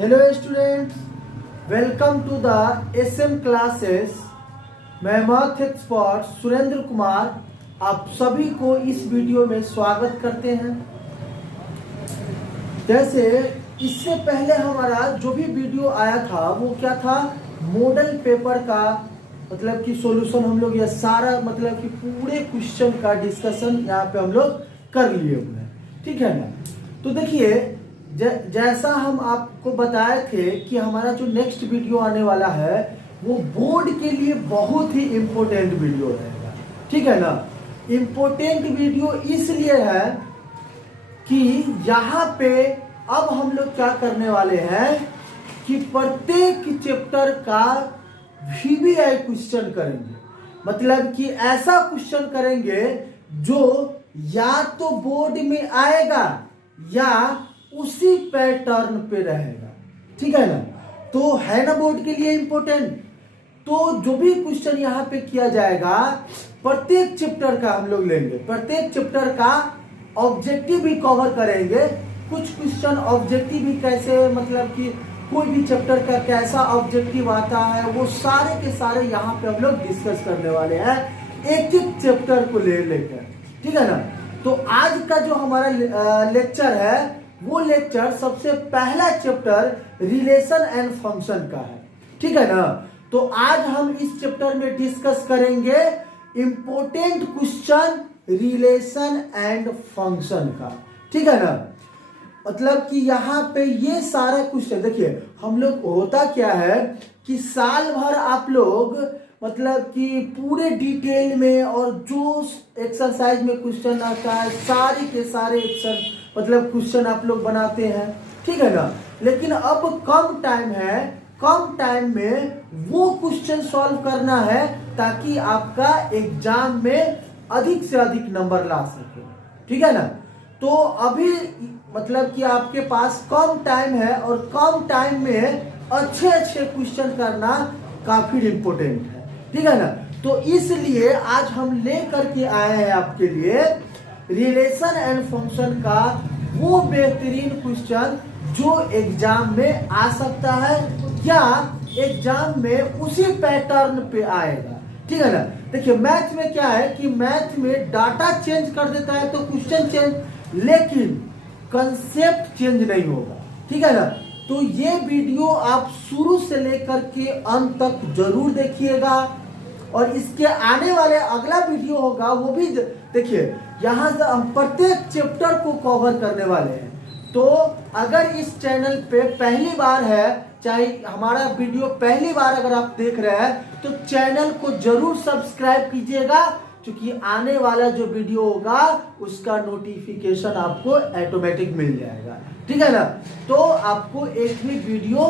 Hello students, welcome to the SM classes. मैं math expert Surendra Kumar आप सभी को इस वीडियो में स्वागत करते हैं। जैसे इससे पहले हमारा जो भी वीडियो आया था वो क्या था, मॉडल पेपर का मतलब कि सॉल्यूशन हम लोग ये सारा मतलब कि पूरे क्वेश्चन का डिस्कशन यहाँ पे हम लोग कर लिए हुए हैं, ठीक है ना। तो देखिए जैसा हम आपको बताए थे कि हमारा जो नेक्स्ट वीडियो आने वाला है वो बोर्ड के लिए बहुत ही इम्पोर्टेंट वीडियो रहेगा, ठीक है ना। इम्पोर्टेंट वीडियो इसलिए है कि यहाँ पे अब हम लोग क्या करने वाले हैं कि प्रत्येक चैप्टर का VBI क्वेश्चन करेंगे। मतलब कि ऐसा क्वेश्चन करेंगे जो या तो बोर्ड में आएगा या उसी पैटर्न पे रहेगा, ठीक है ना। तो है ना बोर्ड के लिए इंपॉर्टेंट। तो जो भी क्वेश्चन यहाँ पे किया जाएगा प्रत्येक चैप्टर का हम लोग लेंगे, प्रत्येक चैप्टर का ऑब्जेक्टिव भी कवर करेंगे। कुछ क्वेश्चन ऑब्जेक्टिव भी कैसे मतलब कि कोई भी चैप्टर का कैसा ऑब्जेक्टिव आता है वो सारे के सारे यहाँ पे हम लोग डिस्कस करने वाले हैं एक एक चैप्टर को लेकर, ठीक है ना। तो आज का जो हमारा लेक्चर है वो लेक्चर सबसे पहला चैप्टर रिलेशन एंड फंक्शन का है, ठीक है ना। तो आज हम इस चैप्टर में डिस्कस करेंगे important question relation and function का, ठीक है ना। मतलब कि यहाँ पे ये सारे क्वेश्चन देखिए हम लोग होता क्या है कि साल भर आप लोग मतलब कि पूरे डिटेल में और जो एक्सरसाइज में क्वेश्चन आता है सारे के सारे मतलब क्वेश्चन आप लोग बनाते हैं, ठीक है ना। लेकिन अब कम टाइम है, कम टाइम में वो क्वेश्चन सॉल्व करना है ताकि आपका एग्जाम में अधिक से अधिक नंबर ला सके, ठीक है ना। तो अभी मतलब कि आपके पास कम टाइम है और कम टाइम में अच्छे अच्छे क्वेश्चन करना काफी इम्पोर्टेंट है, ठीक है ना। तो इसलिए आज हम लेकर के आए हैं आपके लिए रिलेशन एंड फंक्शन का वो बेहतरीन क्वेश्चन जो एग्जाम में आ सकता है या एग्जाम में उसी पैटर्न पे आएगा, ठीक है ना। देखिए मैथ में क्या है कि मैथ में डाटा चेंज कर देता है तो क्वेश्चन चेंज, लेकिन कंसेप्ट चेंज नहीं होगा, ठीक है ना। तो ये वीडियो आप शुरू से लेकर के अंत तक जरूर देखिएगा और इसके आने वाले अगला वीडियो होगा वो भी देखिए। यहाँ से हम प्रत्येक चैप्टर को कवर करने वाले हैं। तो अगर इस चैनल पे पहली बार है, चाहे हमारा वीडियो पहली बार अगर आप देख रहे हैं तो चैनल को जरूर सब्सक्राइब कीजिएगा, क्योंकि आने वाला जो वीडियो होगा उसका नोटिफिकेशन आपको ऑटोमेटिक मिल जाएगा, ठीक है ना। तो आपको एक भी वीडियो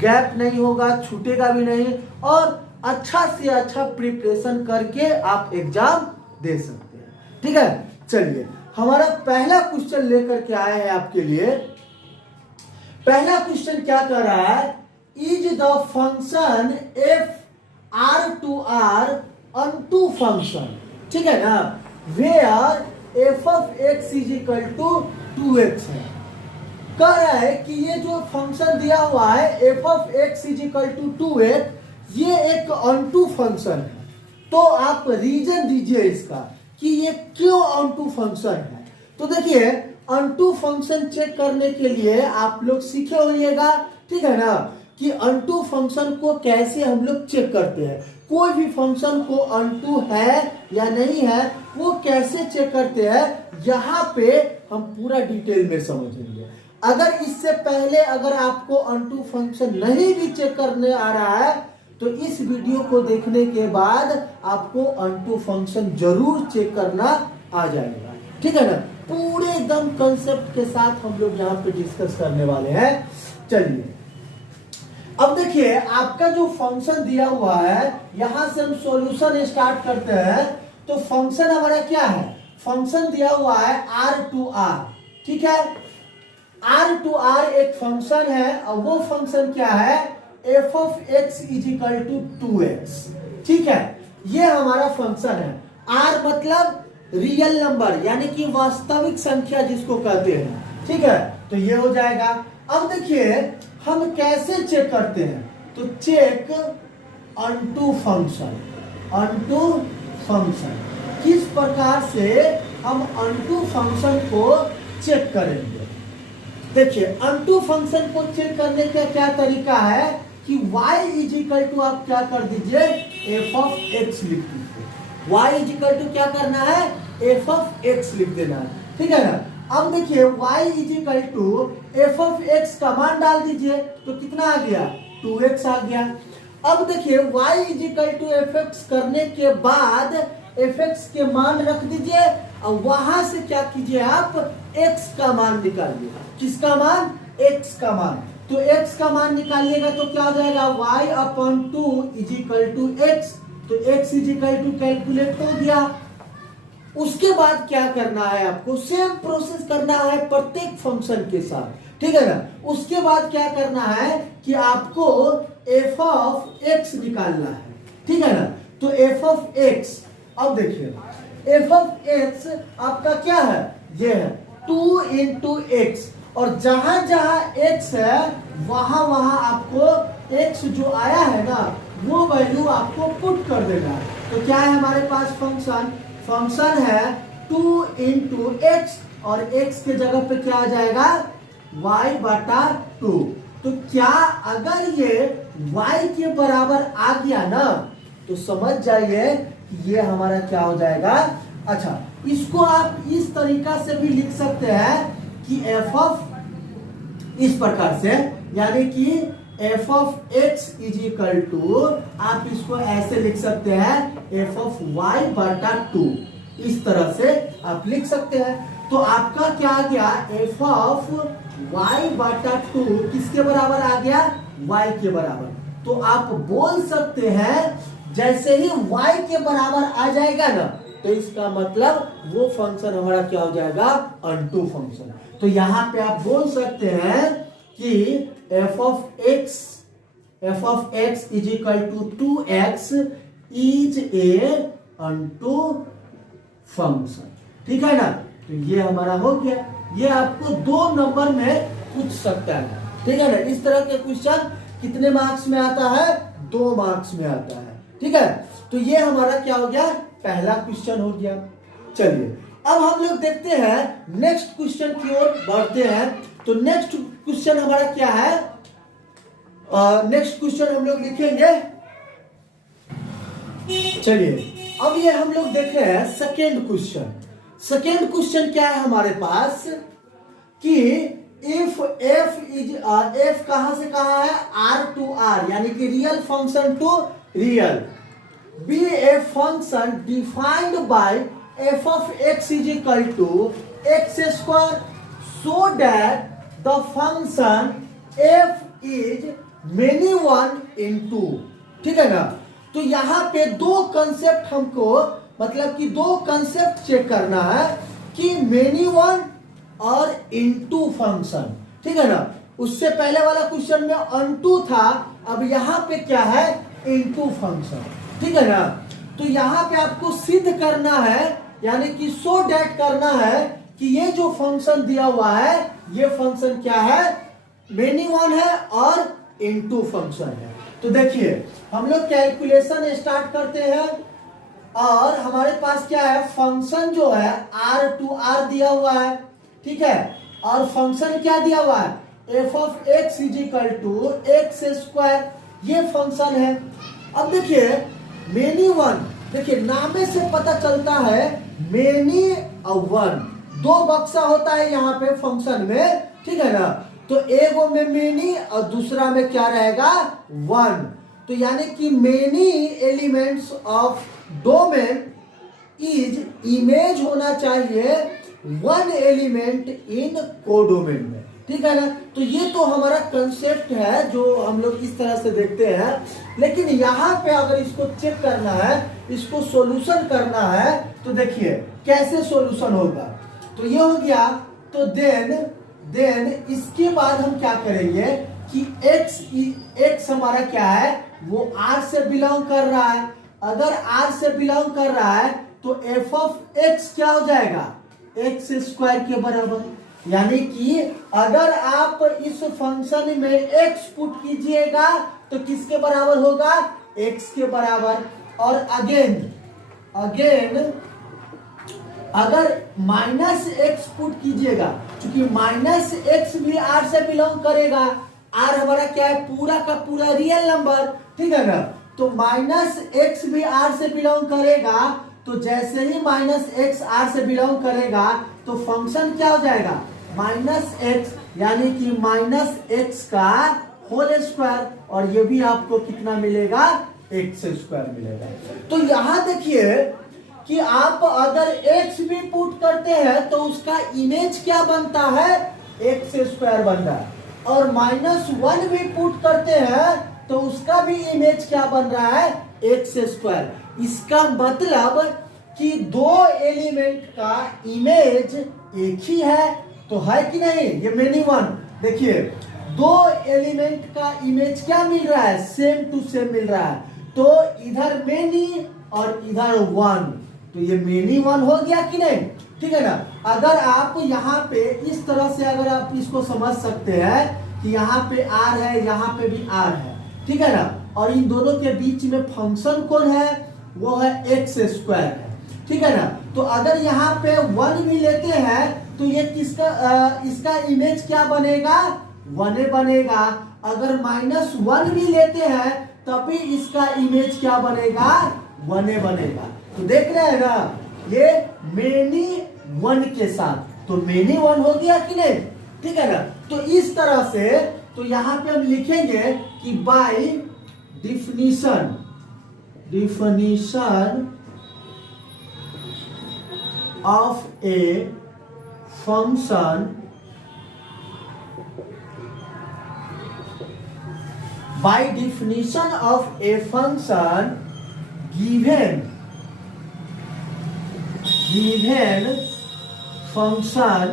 गैप नहीं होगा, छूटेगा भी नहीं और अच्छा से अच्छा प्रिपरेशन करके आप एग्जाम दे सकते हैं, ठीक है। चलिए हमारा पहला क्वेश्चन लेकर के आए हैं आपके लिए। पहला क्वेश्चन क्या कर रहा है, is the function f R to R onto function, ठीक है ना, where f of x is equal to 2x है। कह रहा है कि ये जो फंक्शन दिया हुआ है f of x is equal to 2x ये एक अनटू फंक्शन है। तो आप रीजन दीजिए इसका कि ये क्यों अनटू फंक्शन है। तो देखिए अनटू फंक्शन चेक करने के लिए आप लोग सीखे होइएगा, ठीक है ना, कि अनटू फंक्शन को कैसे हम लोग चेक करते हैं। कोई भी फंक्शन को अनटू है या नहीं है वो कैसे चेक करते हैं, यहाँ पे हम पूरा डिटेल में समझेंगे। अगर इससे पहले अगर आपको अनटू फंक्शन नहीं भी चेक करने आ रहा है तो इस वीडियो को देखने के बाद आपको अनटू फंक्शन जरूर चेक करना आ जाएगा, ठीक है ना। पूरे एकदम कंसेप्ट के साथ हम लोग यहाँ पे डिस्कस करने वाले हैं। चलिए अब देखिए आपका जो फंक्शन दिया हुआ है यहां से हम सॉल्यूशन स्टार्ट करते हैं। तो फंक्शन हमारा क्या है, फंक्शन दिया हुआ है आर टू आर, ठीक है। आर टू आर एक फंक्शन है और वो फंक्शन क्या है, f of x is equal to 2x, ठीक है। ये हमारा फंक्शन है। आर मतलब रियल नंबर यानी कि वास्तविक संख्या जिसको कहते हैं, ठीक है। तो ये हो जाएगा। अब देखिए हम कैसे चेक करते हैं? तो check onto function, onto function, किस प्रकार से हम अनटू फंक्शन को चेक करेंगे? देखिए, अनटू फंक्शन को चेक करने का क्या तरीका है कि y इज इक्वल टू आप क्या कर दीजिए, एफ ऑफ एक्स लिख दीजिए। y इज इक्वल टू क्या करना है, एफ ऑफ एक्स लिख देना है, ठीक है ना। अब देखिए y is equal to f of x का मान डाल दीजिए, तो कितना आ गया, 2x आ गया। अब देखिए y is equal to f x करने के बाद एफ एक्स के मान रख दीजिए और वहां से क्या कीजिए आप, x का मान निकालिए। किसका मान, x का मान। तो x का मान निकालिएगा तो क्या हो जाएगा, y upon 2 is equal to x. तो x is equal to calculate हो गया। उसके बाद क्या करना है आपको, सेम प्रोसेस करना है प्रत्येक फंक्शन के साथ, ठीक है ना। उसके बाद क्या करना है कि आपको एफ ऑफ एक्स निकालना है, ठीक है ना। तो एफ ऑफ एक्स, अब देखिए एफ ऑफ एक्स आपका क्या है, ये है 2 इंटू एक्स, और जहां जहां x है वहां वहां आपको x जो आया है ना वो वैल्यू आपको पुट कर देना है। तो क्या है हमारे पास फंक्शन, फंक्शन है 2 इंटू एक्स, और x के जगह पे क्या आ जाएगा, y बटा 2। तो क्या अगर ये y के बराबर आ गया ना, तो समझ जाइए कि ये हमारा क्या हो जाएगा। अच्छा, इसको आप इस तरीका से भी लिख सकते हैं कि एफ ऑफ, इस प्रकार से, यानी कि f of x is equal to, आप इसको ऐसे लिख सकते हैं एफ ऑफ वाई बटा 2, इस तरह से आप लिख सकते हैं। तो आपका क्या आ गया, एफ ऑफ वाई बटा 2 किसके बराबर आ गया, वाई के बराबर। तो आप बोल सकते हैं जैसे ही y के बराबर आ जाएगा ना, तो इसका मतलब वो फंक्शन हमारा क्या हो जाएगा, अनटू फंक्शन। तो यहां पे आप बोल सकते हैं कि f of x is equal to 2x is a onto function, ठीक है ना। तो ये हमारा हो गया। ये आपको 2 नंबर में पूछ सकता है, ठीक है ना। इस तरह के क्वेश्चन कितने मार्क्स में आता है, 2 मार्क्स में आता है, ठीक है। तो ये हमारा क्या हो गया, पहला क्वेश्चन हो गया। चलिए अब हम लोग देखते हैं नेक्स्ट क्वेश्चन की ओर बढ़ते हैं। तो नेक्स्ट क्वेश्चन हमारा क्या है, नेक्स्ट क्वेश्चन हम लोग लिखेंगे। चलिए अब ये हम लोग देख रहे हैं सेकेंड क्वेश्चन। सेकेंड क्वेश्चन क्या है हमारे पास कि इफ एफ इज, एफ कहां से कहां है, आर टू आर, यानी कि real function to real, be a function defined by f of x is equal to x square, so that the function f is many one into, ठीक है ना। तो यहां पे 2 कंसेप्ट हमको, मतलब कि 2 कंसेप्ट चेक करना है कि मेनी वन और इनटू फंक्शन, ठीक है ना। उससे पहले वाला क्वेश्चन में अनटू था, अब यहां पे क्या है, इनटू फंक्शन, ठीक है ना। तो यहां पे आपको सिद्ध करना है, यानी कि सो डैट करना है कि ये जो फंक्शन दिया हुआ है ये फंक्शन क्या है, मेनी वन है और इनटू फंक्शन है। तो देखिए हम लोग कैलकुलेशन स्टार्ट करते हैं, और हमारे पास क्या है, फंक्शन जो है आर टू आर दिया हुआ है, ठीक है, और फंक्शन क्या दिया हुआ है, f of x is equal to x square, ये फंक्शन है। अब देखिए मेनी वन, देखिए नामे से पता चलता है मेनी और वन, 2 बक्सा होता है यहाँ पे फंक्शन में, ठीक है ना। तो एगो में मेनी और दूसरा में क्या रहेगा, वन। तो यानी कि many elements of domain is image होना चाहिए 1 एलिमेंट इन कोडोमेन में, ठीक है ना। तो ये तो हमारा कंसेप्ट है जो हम लोग इस तरह से देखते हैं, लेकिन यहाँ पे अगर इसको चेक करना है, इसको सॉल्यूशन करना है, तो देखिए कैसे सॉल्यूशन होगा। तो ये हो गया। तो देन इसके बाद हम क्या करेंगे कि x हमारा क्या है, वो r से बिलोंग कर रहा है। अगर r से बिलोंग कर रहा है तो एफ ऑफ एक्स क्या हो जाएगा, एक्स स्क्वायर के बराबर। यानी कि अगर आप इस फंक्शन में x पुट कीजिएगा तो किसके बराबर होगा, x के बराबर। और अगेन अगर -x पुट कीजिएगा, क्योंकि -x भी r से बिलोंग करेगा, r हमारा क्या है, पूरा का पूरा रियल नंबर, ठीक है ना। तो -x भी r से बिलोंग करेगा, तो जैसे ही -x r से बिलोंग करेगा तो फंक्शन क्या हो जाएगा, -x, यानी कि -x का होल स्क्वायर, और ये भी आपको कितना मिलेगा, x स्क्वायर मिलेगा। तो यहां देखिए कि आप अगर x भी पुट करते हैं तो उसका इमेज क्या बनता है, x स्क्वायर बनता है, और -1 भी पुट करते हैं तो उसका भी इमेज क्या बन रहा है, x स्क्वायर। इसका मतलब कि दो एलिमेंट का इमेज एक ही है, तो है कि नहीं, ये मेनी वन। देखिए दो एलिमेंट का इमेज क्या मिल रहा है, सेम टू सेम मिल रहा है, तो इधर मेनी और इधर वन, तो ये मेनी वन हो गया कि नहीं, ठीक है ना। अगर आप यहाँ पे इस तरह से अगर आप इसको समझ सकते हैं कि यहाँ पे r है, यहाँ पे भी r है, ठीक है ना, और इन दोनों के बीच में फंक्शन कौन है, वो है x स्क्वायर है, ठीक है ना। तो अगर यहाँ पे 1 भी लेते हैं तो ये किसका इसका इमेज क्या बनेगा, 1 बनेगा। अगर -1 भी लेते हैं तब भी इसका इमेज क्या बनेगा, 1 बनेगा। तो देख रहे हैं ना, ये मेनी वन के साथ, तो मेनी वन हो गया कि नहीं, ठीक है ना। तो इस तरह से, तो यहां पे हम लिखेंगे कि by definition of a function, by definition of a function given function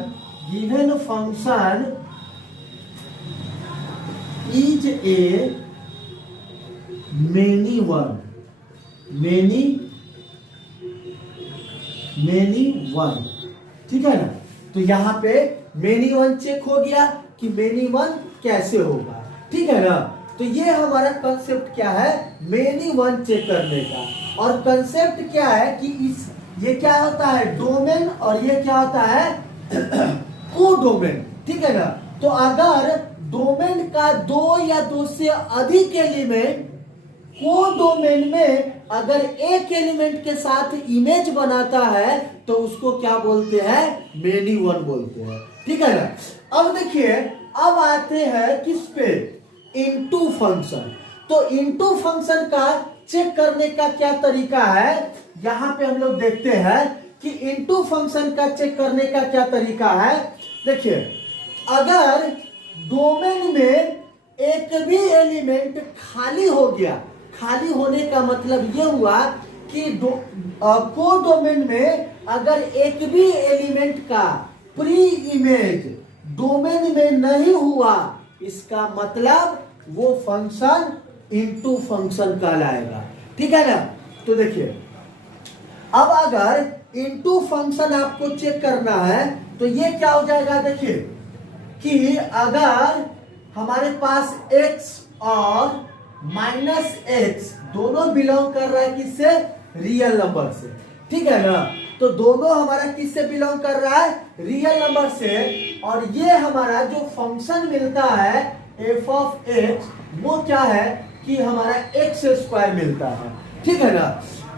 is a many one, ठीक है ना। तो यहाँ पे मेनी वन चेक हो गया कि मेनी वन कैसे होगा, ठीक है ना। तो ये हमारा कंसेप्ट क्या है, मेनी वन चेक करने का। और कंसेप्ट क्या है कि ये क्या होता है, डोमेन, और ये क्या होता है, को डोमेन, ठीक है ना। तो अगर डोमेन का 2 या 2 से अधिक एलिमेंट को डोमेन में अगर एक एलिमेंट के साथ इमेज बनाता है तो उसको क्या बोलते हैं, मेनी वन बोलते हैं, ठीक है ना। अब देखिए, अब आते हैं किस पे, इनटू फंक्शन। तो इनटू फंक्शन का चेक करने का क्या तरीका है, यहां पे हम लोग देखते हैं कि इनटू फंक्शन का चेक करने का क्या तरीका है। देखिए, अगर डोमेन में एक भी एलिमेंट खाली हो गया, खाली होने का मतलब ये हुआ कि को डोमेन में अगर एक भी एलिमेंट का प्री इमेज डोमेन में नहीं हुआ, इसका मतलब वो फंक्शन इनटू फंक्शन कहलाएगा, ठीक है ना। तो देखिए, अब अगर इनटू फंक्शन आपको चेक करना है तो ये क्या हो जाएगा, देखिए कि अगर हमारे पास x और -x दोनों बिलोंग कर रहा है किससे, रियल नंबर से, ठीक है ना। तो दोनों हमारा किससे बिलोंग कर रहा है, रियल नंबर से। और ये हमारा जो फंक्शन मिलता है f ऑफ x, वो क्या है कि हमारा x स्क्वायर मिलता है, ठीक है ना।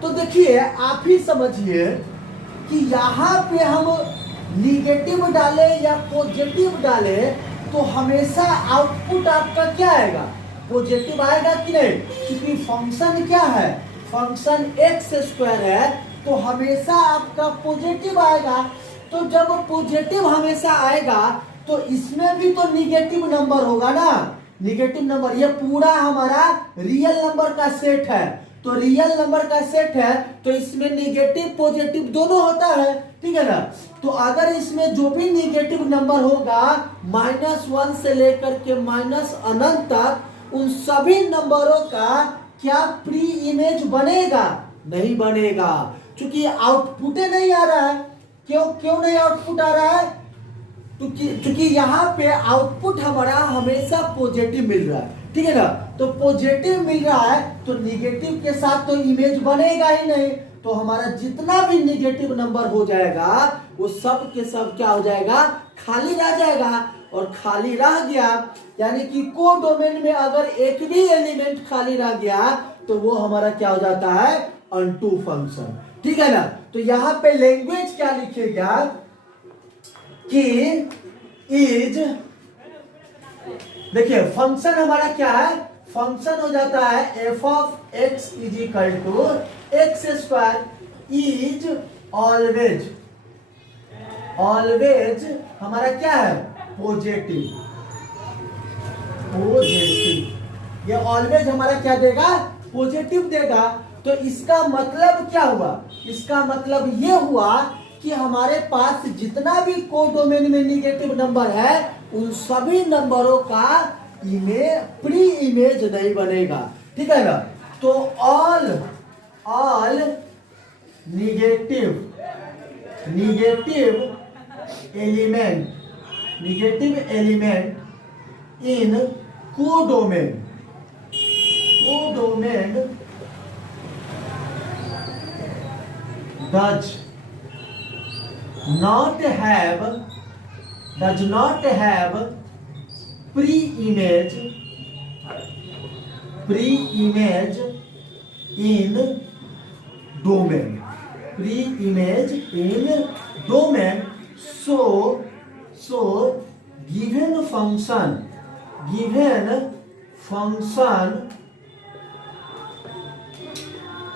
तो देखिए, आप ही समझिए कि यहाँ पे हम निगेटिव डाले या पॉजिटिव डाले तो हमेशा आउटपुट आपका क्या आएगा, पॉजिटिव आएगा कि नहीं, क्योंकि फंक्शन क्या है, फंक्शन x स्क्वायर है, तो हमेशा आपका पॉजिटिव आएगा। तो जब पॉजिटिव हमेशा आएगा तो इसमें भी तो निगेटिव नंबर होगा ना, निगेटिव नंबर, ये पूरा हमारा रियल नंबर का सेट है, तो रियल नंबर का सेट है तो इसमें निगेटिव पॉजिटिव दोनों होता है, ठीक है ना। तो अगर इसमें जो भी निगेटिव नंबर होगा -1 से लेकर के अनंत तक, उन सभी नंबरों का क्या प्री इमेज बनेगा, नहीं बनेगा, क्योंकि आउटपुट नहीं आ रहा है। क्यों नहीं आउटपुट आ रहा है, क्योंकि यहाँ पे आउटपुट हमारा हमेशा पॉजिटिव मिल रहा है, ठीक है ना। तो पॉजिटिव मिल रहा है तो निगेटिव के साथ तो इमेज बनेगा ही नहीं, तो हमारा जितना भी निगेटिव नंबर हो जाएगा वो सब के सब क्या हो जाएगा, खाली रह जाएगा। और खाली रह गया यानी कि कोडोमेन में अगर एक भी एलिमेंट खाली रह गया तो वो हमारा क्या हो जाता है, अनटू फंक्शन, ठीक है ना। तो यहां पे लैंग्वेज क्या लिखेगा कि इज, देखिए फंक्शन हमारा क्या है, फंक्शन हो जाता है f of x is equal to x square is always, always हमारा क्या है, पॉजिटिव, पॉजिटिव। ये ऑलवेज हमारा क्या देगा, पॉजिटिव देगा। तो इसका मतलब क्या हुआ, इसका मतलब ये हुआ कि हमारे पास जितना भी कोडोमेन में निगेटिव नंबर है उन सभी नंबरों का प्री इमेज नहीं बनेगा, ठीक है ना। तो all negative element in codomain does not have pre-image in domain, so given function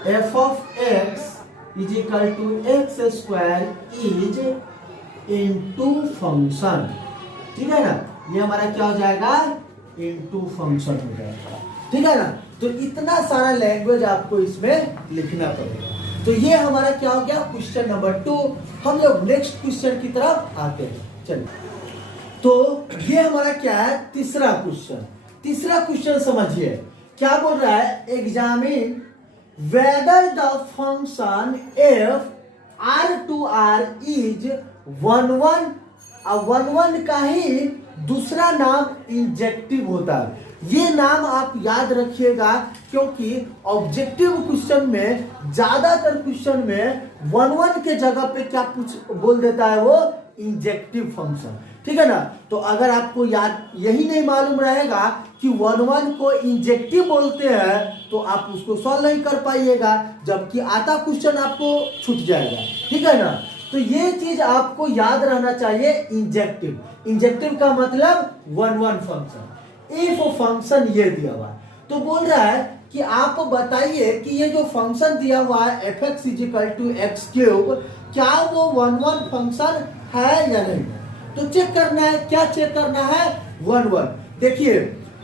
f of x is equal to x square is into function, ठीक है ना। ये हमारा क्या हो जाएगा, into फंक्शन हो जाएगा, ठीक है ना। तो इतना सारा लैंग्वेज आपको इसमें लिखना पड़ेगा। तो ये हमारा क्या हो गया, क्वेश्चन नंबर 2। हम लोग नेक्स्ट क्वेश्चन की तरफ आते हैं, चलिए। तो ये हमारा क्या है, तीसरा क्वेश्चन समझिए क्या बोल रहा है, examine whether the function f r is 1 1 का ही दूसरा नाम इंजेक्टिव होता है। ये नाम आप याद रखिएगा क्योंकि ऑब्जेक्टिव क्वेश्चन में ज्यादातर क्वेश्चन में 1 के जगह पे क्या बोल देता है, वो इंजेक्टिव फंक्शन, ठीक है ना। तो अगर आपको याद यही नहीं मालूम रहेगा कि 1 को इंजेक्टिव बोलते हैं तो आप उसको सॉल्व नहीं कर पाइएगा, जबकि आता क्वेश्चन आपको छूट जाएगा, ठीक है ना। तो ये चीज आपको याद रहना चाहिए, इंजेक्टिव का मतलब 1 फंक्शन। इफ फंक्शन ये दिया हुआ है तो बोल रहा है कि आप बताइए कि ये जो फंक्शन दिया हुआ है f x is equal to x cube, क्या वो 1 फंक्शन है या नहीं। तो चेक करना है, क्या चेक करना है, 1 देखिए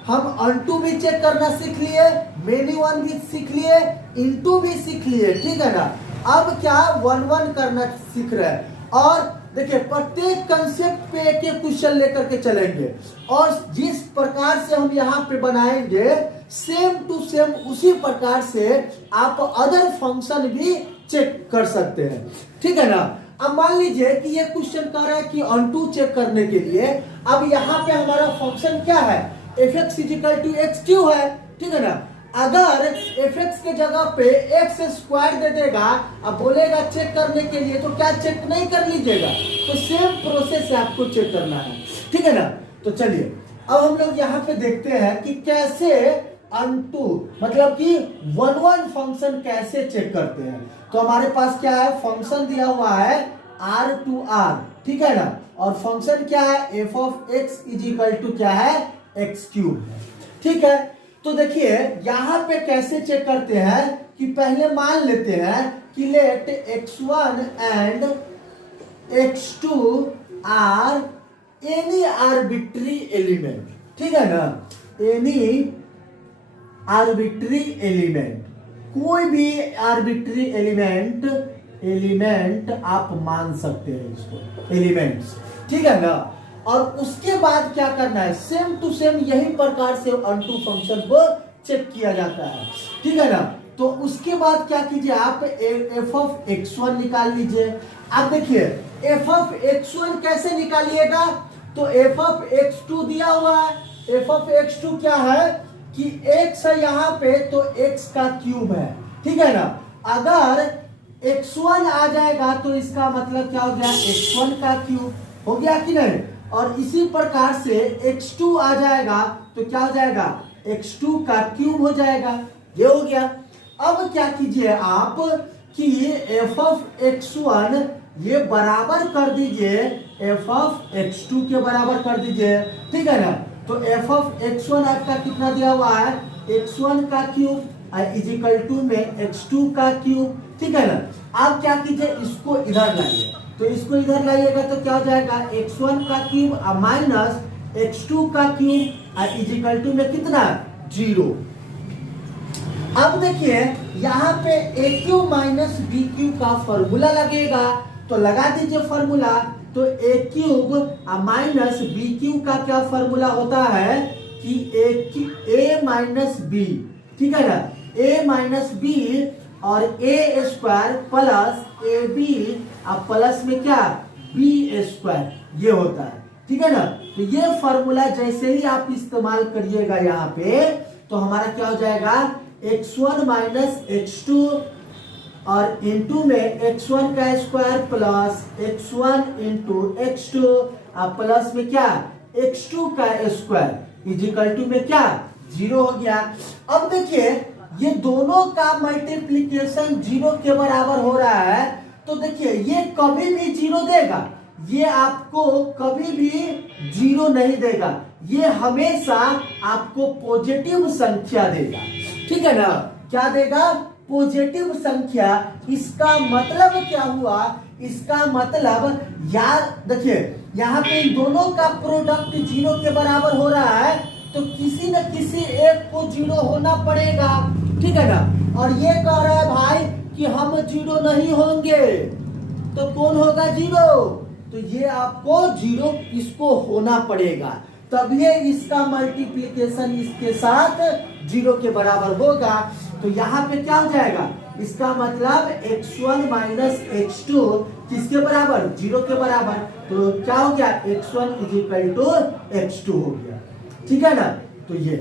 हम अनटू भी चेक करना सीख लिए, मेनी वन भी सीख लिए, इनटू भी सीख लिए, ठीक है ना। अब क्या 1 करना सीख रहे हैं और देखिए प्रत्येक कंसेप्ट पे एक क्वेश्चन लेकर के चलेंगे और जिस प्रकार से हम यहाँ पे बनाएंगे सेम टू सेम उसी प्रकार से आप अदर फंक्शन भी चेक कर सकते हैं, ठीक है ना। अब मान लीजिए कि ये क्वेश्चन कह रहा है कि अनटू चेक करने के लिए अब यहाँ पे हमारा फंक्शन क्या है, f x is equal to x cube है, ठीक है ना। अगर एफ एक्स के जगह पे एक्स स्क्वायर दे देगा, अब बोलेगा चेक करने के लिए, तो क्या चेक नहीं कर लीजिएगा, तो सेम प्रोसेस से आपको चेक करना है, ठीक है ना। तो चलिए अब हम लोग यहाँ पे देखते हैं कि कैसे अनटू मतलब कि 1 फंक्शन कैसे चेक करते हैं। तो हमारे पास क्या है, फंक्शन दिया हुआ है r, ठीक है ना, और फंक्शन क्या है, f of x is equal to क्या है, एक्स क्यूब, ठीक है। तो देखिए यहां पे कैसे चेक करते हैं कि पहले मान लेते हैं कि let x1 and x2 are any arbitrary element, ठीक है ना, एनी आर्बिट्री एलिमेंट, कोई भी आर्बिट्री एलिमेंट आप मान सकते हैं इसको, एलिमेंट्स, ठीक है ना। और उसके बाद क्या करना है, सेम टू सेम यही प्रकार से अनटू फंक्शन को चेक किया जाता है, ठीक है ना। तो उसके बाद क्या कीजिए, आप एफ ऑफ x1 निकाल लीजिए। आप देखिए एफ ऑफ x1 कैसे निकालिएगा, तो एफ ऑफ एक्स टू दिया हुआ है। एफ ऑफ एक्स टू क्या है कि एक्स है यहाँ पे, तो एक्स का क्यूब है, ठीक है ना। अगर x1 आ जाएगा तो इसका मतलब क्या हो गया, x1 का क्यूब हो गया कि नहीं। और इसी प्रकार से x2 आ जाएगा तो क्या हो जाएगा, x2 का क्यूब हो जाएगा। ये हो गया। अब क्या कीजिए आप कि f ऑफ x1 ये बराबर कर दीजिए f ऑफ x2 के बराबर कर दीजिए, ठीक है ना। तो f ऑफ x1 आपका कितना दिया हुआ है, x1 का क्यूब इज इक्वल टू में x2 का क्यूब, ठीक है ना। आप क्या कीजिए, इसको इधर लाइए, तो इसको इधर लाइएगा तो क्या हो जाएगा, x1 का क्यूब माइनस x2 का क्यूब इज इक्वल टू में कितना, 0। अब देखिए यहाँ पे ए क्यू माइनस बी क्यू का फॉर्मूला लगेगा, तो लगा दीजिए फॉर्मूला। तो ए क्यूब माइनस बी क्यू का क्या फॉर्मूला होता है कि ए माइनस बी, ठीक है ना, ए माइनस बी और a square plus a b plus में क्या, बी स्क्वायर, ये होता है, ठीक है ना। तो ये फॉर्मूला जैसे ही आप इस्तेमाल करिएगा यहाँ पे, तो हमारा क्या हो जाएगा, x1 माइनस x2 और इंटू में x1 का square plus x1 into x2 plus में क्या, x2 का स्क्वायर इज इक्वल टू में क्या, 0 हो गया। अब देखिए ये दोनों का मल्टीप्लीकेशन 0 के बराबर हो रहा है, तो देखिए ये कभी भी 0 देगा, ये आपको कभी भी 0 नहीं देगा, ये हमेशा आपको पॉजिटिव संख्या देगा, ठीक है ना। क्या देगा, पॉजिटिव संख्या। इसका मतलब क्या हुआ, इसका मतलब यार देखिए यहाँ पे इन दोनों का प्रोडक्ट 0 के बराबर हो रहा है, तो किसी न किसी एक को 0 होना पड़ेगा, ठीक है ना। और ये कह रहा है भाई कि हम 0 नहीं होंगे, तो कौन होगा 0, तो ये आपको 0 इसको होना पड़ेगा, तब ये इसका मल्टीप्लिकेशन इसके साथ 0 के बराबर होगा। तो यहाँ पे क्या हो जाएगा, इसका मतलब x1 माइनस x2 किसके बराबर, 0 के बराबर। तो क्या हो गया, x1 is equal to x2 हो गया, ठीक है ना। तो ये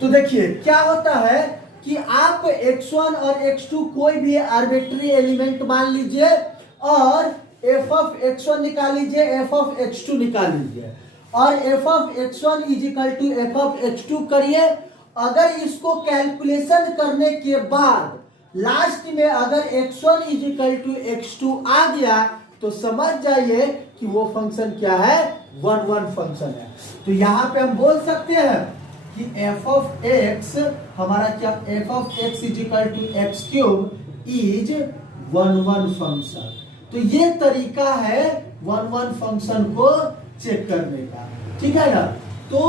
तो देखिए क्या होता है कि आप x1 और x2 कोई भी आर्बिट्री एलिमेंट मान लीजिए और f ऑफ x1 निकाल लीजिए, f ऑफ x2 निकाल लीजिए और f of x1 is equal to f of x2 करिए। अगर इसको कैलकुलेशन करने के बाद लास्ट में अगर x1 is equal to x2 आ गया, तो समझ जाइए कि वो फंक्शन क्या है, 1 1 फंक्शन है। तो यहाँ पे हम बोल सकते हैं कि f ऑफ x हमारा क्या, f of x is equal to x cube is 1 1 function. तो ये तरीका है 1 1 फंक्शन को चेक करने का, ठीक है ना। तो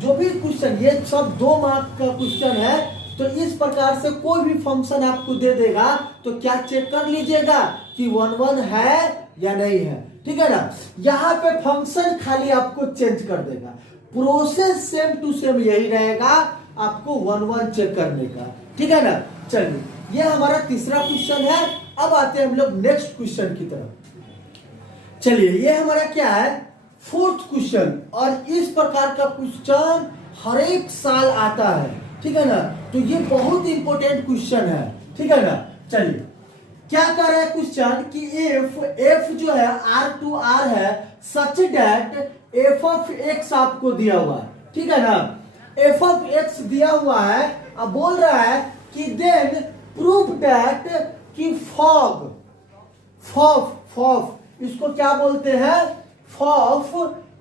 जो भी क्वेश्चन, ये सब 2 मार्क का क्वेश्चन है, तो इस प्रकार से कोई भी फंक्शन आपको दे देगा तो क्या चेक कर लीजिएगा कि 1 1 है या नहीं है, ठीक है ना। यहाँ पे फंक्शन खाली आपको चेंज कर देगा, प्रोसेस सेम टू सेम यही रहेगा, आपको 1 1 चेक करने का, ठीक है ना। चलिए ये हमारा तीसरा क्वेश्चन है। अब आते हैं हम लोग नेक्स्ट क्वेश्चन की तरफ। चलिए ये हमारा क्या है, 4th क्वेश्चन, और इस प्रकार का क्वेश्चन हर एक साल आता है, ठीक है ना। तो ये बहुत इंपॉर्टेंट क्वेश्चन है, ठीक है ना। चलिए क्या कर रहा है क्वेश्चन कि f जो है r टू r है, such that f of x आपको दिया हुआ है, ठीक है ना। f ऑफ x दिया हुआ है, अब बोल रहा है कि देन प्रूव दैट कि फॉफ इसको क्या बोलते हैं, फॉफ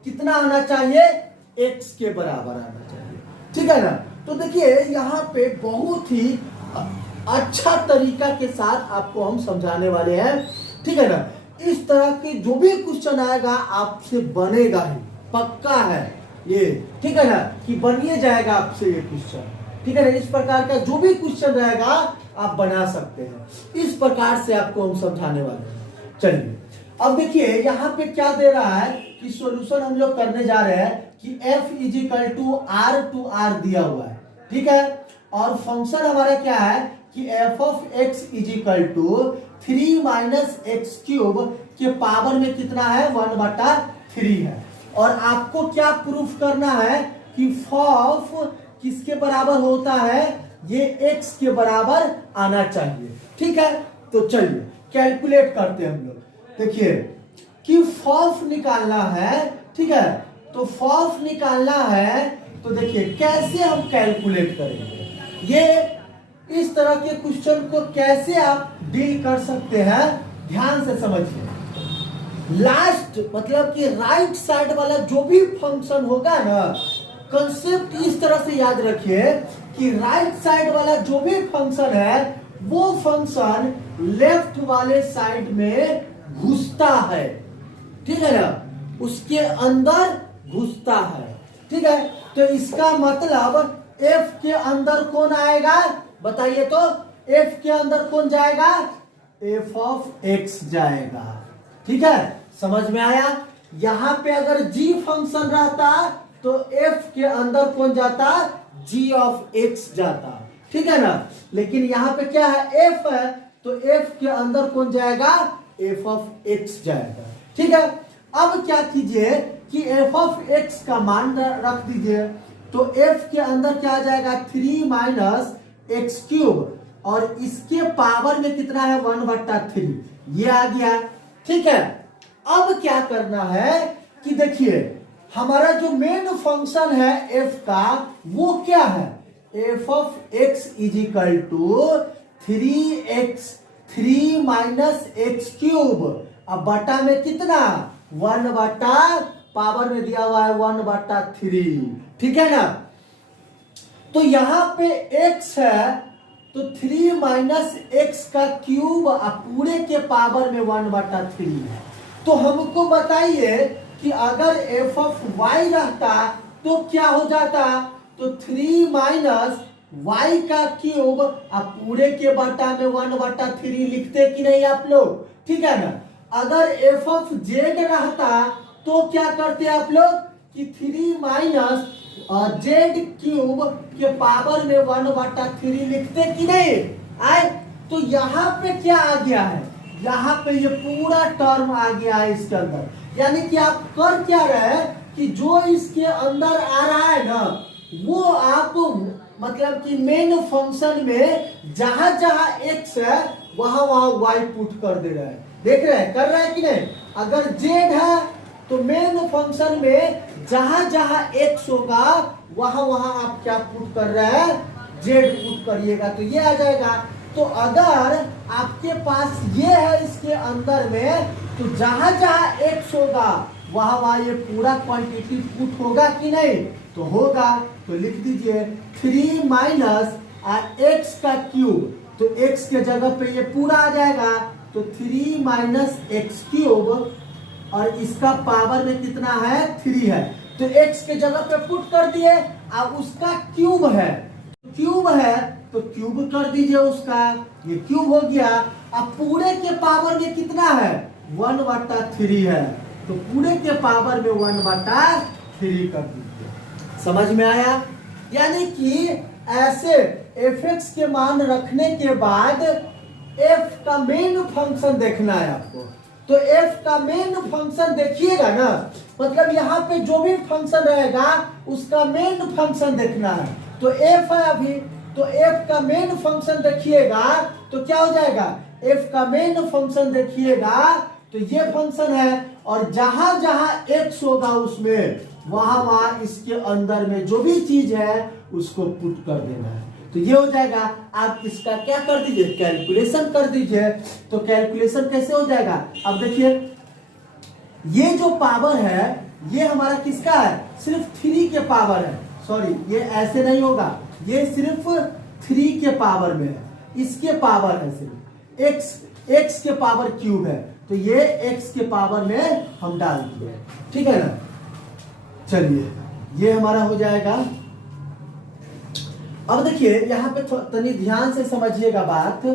कितना आना चाहिए, x के बराबर आना चाहिए, ठीक है ना। तो देखिए यहाँ पे बहुत ही अच्छा तरीका के साथ आपको हम समझाने वाले हैं, ठीक है ना। इस तरह के जो भी क्वेश्चन आएगा आपसे बनेगा ही, पक्का है ये, ठीक है ना, कि बनिए जाएगा आपसे ये क्वेश्चन, ठीक है ना। इस प्रकार का जो भी क्वेश्चन रहेगा आप बना सकते हैं, इस प्रकार से आपको हम समझाने वाले हैं। चलिए अब देखिए यहाँ पे क्या दे रहा है कि सॉल्यूशन हम लोग करने जा रहे हैं कि f is equal to r to r दिया हुआ है, ठीक है। और फंक्शन हमारा क्या है कि f of x is equal to 3 minus x cube के पावर में कितना है, 1/3 है। और आपको क्या प्रूफ करना है कि फॉफ किसके बराबर होता है, ये x के बराबर आना चाहिए। ठीक है, तो चलिए कैलकुलेट करते हैं हम लोग। देखिए कि फॉफ निकालना है, ठीक है, तो फॉफ निकालना है तो देखिए कैसे हम कैलकुलेट करेंगे, ये इस तरह के क्वेश्चन को कैसे आप डील कर सकते हैं, ध्यान से समझिए। लास्ट मतलब कि राइट साइड वाला जो भी फंक्शन होगा ना, कंसेप्ट इस तरह से याद रखिए कि राइट साइड वाला जो भी फंक्शन है वो फंक्शन लेफ्ट वाले साइड में घुसता है, ठीक है ना, उसके अंदर घुसता है। ठीक है, तो इसका मतलब f के अंदर कौन आएगा बताइए, तो f के अंदर कौन जाएगा, f ऑफ x जाएगा। ठीक है, समझ में आया। यहां पे अगर g फंक्शन रहता तो f के अंदर कौन जाता, g ऑफ x जाता। ठीक है ना, लेकिन यहां पे क्या है, f है, तो f के अंदर कौन जाएगा, f ऑफ x जाएगा। ठीक है, अब क्या कीजिए कि f ऑफ x का मान रख दीजिए, तो f के अंदर क्या आ जाएगा, 3 माइनस एक्स क्यूब, और इसके पावर में कितना है, 1/3, ये आ गया। ठीक है, अब क्या करना है कि देखिए हमारा जो मेन फंक्शन है f का वो क्या है, f of x is equal to 3 minus x cube, अब बटा में कितना, 1/, पावर में दिया हुआ है 1/3। ठीक है ना, तो यहां पे x है तो 3 माइनस एक्स का क्यूब पूरे के पावर में 1/3 है। तो हमको बताइए कि अगर f ऑफ y रहता तो क्या हो जाता, तो 3 माइनस y का क्यूब पूरे के बटा में 1/3 लिखते कि नहीं आप लोग। ठीक है ना, अगर f ऑफ z रहता तो क्या करते आप लोग कि 3 माइनस जेड क्यूब के पावर में 1/3 लिखते कि नहीं आए। तो यहाँ पे क्या आ गया है, यहाँ पे ये पूरा टर्म आ गया है इसके अंदर, यानी कि आप कर क्या रहे हैं कि जो इसके अंदर आ रहा है ना वो आप मतलब कि मेन फंक्शन में जहां जहां x है वहां वहां y पुट कर दे रहा है। देख रहे हैं, कर रहा है कि नहीं। अगर z है तो मेन फंक्शन में जहां जहां x होगा वहां वहां आप क्या पुट कर रहे हैं, z पुट करिएगा तो ये आ जाएगा। तो अगर आपके पास ये है इसके अंदर में तो जहां जहां x होगा वहां वहां ये पूरा क्वांटिटी पुट होगा कि नहीं, तो होगा। तो लिख दीजिए 3 माइनस एक्स का क्यूब, तो x के जगह पे ये पूरा आ जाएगा, तो 3 माइनस एक्स क्यूब, और इसका पावर में कितना है, 3 है, तो x के जगह पे पुट कर दिए। अब उसका क्यूब है, तो क्यूब कर दीजिए उसका, ये क्यूब हो गया। अब पूरे के पावर में कितना है, 1/3 है, तो पूरे के पावर में 1/3 कर दीजिए। समझ में आया। यानी कि ऐसे f(x) के मान रखने के बाद f का मेन फंक्शन देखना है आपको। तो f का मेन फंक्शन देखिएगा ना, मतलब यहाँ पे जो भी फंक्शन रहेगा उसका मेन फंक्शन देखना है। तो f है अभी, तो f का मेन फंक्शन देखिएगा तो क्या हो जाएगा, f का मेन फंक्शन देखिएगा तो ये फंक्शन है, और जहां जहां x होगा उसमें वहां वहां इसके अंदर में जो भी चीज है उसको पुट कर देना है। तो ये हो जाएगा। आप इसका क्या कर दीजिए, कैलकुलेशन कर दीजिए। तो कैलकुलेशन कैसे हो जाएगा, अब देखिए ये जो पावर है ये हमारा किसका है, सिर्फ 3 के पावर है, सॉरी ये ऐसे नहीं होगा, ये सिर्फ 3 के पावर में है, इसके पावर है सिर्फ x के पावर क्यूब है, तो ये x के पावर में हम डाल दिए। ठीक है ना, चलिए ये हमारा हो जाएगा। अब देखिए यहाँ पे तनी ध्यान से समझिएगा बात,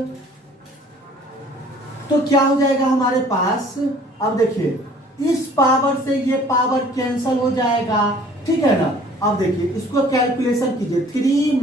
तो क्या हो जाएगा हमारे पास, अब देखिए इस पावर से ये पावर कैंसल हो जाएगा। ठीक है ना, अब देखिए इसको कैलकुलेशन कीजिए, 3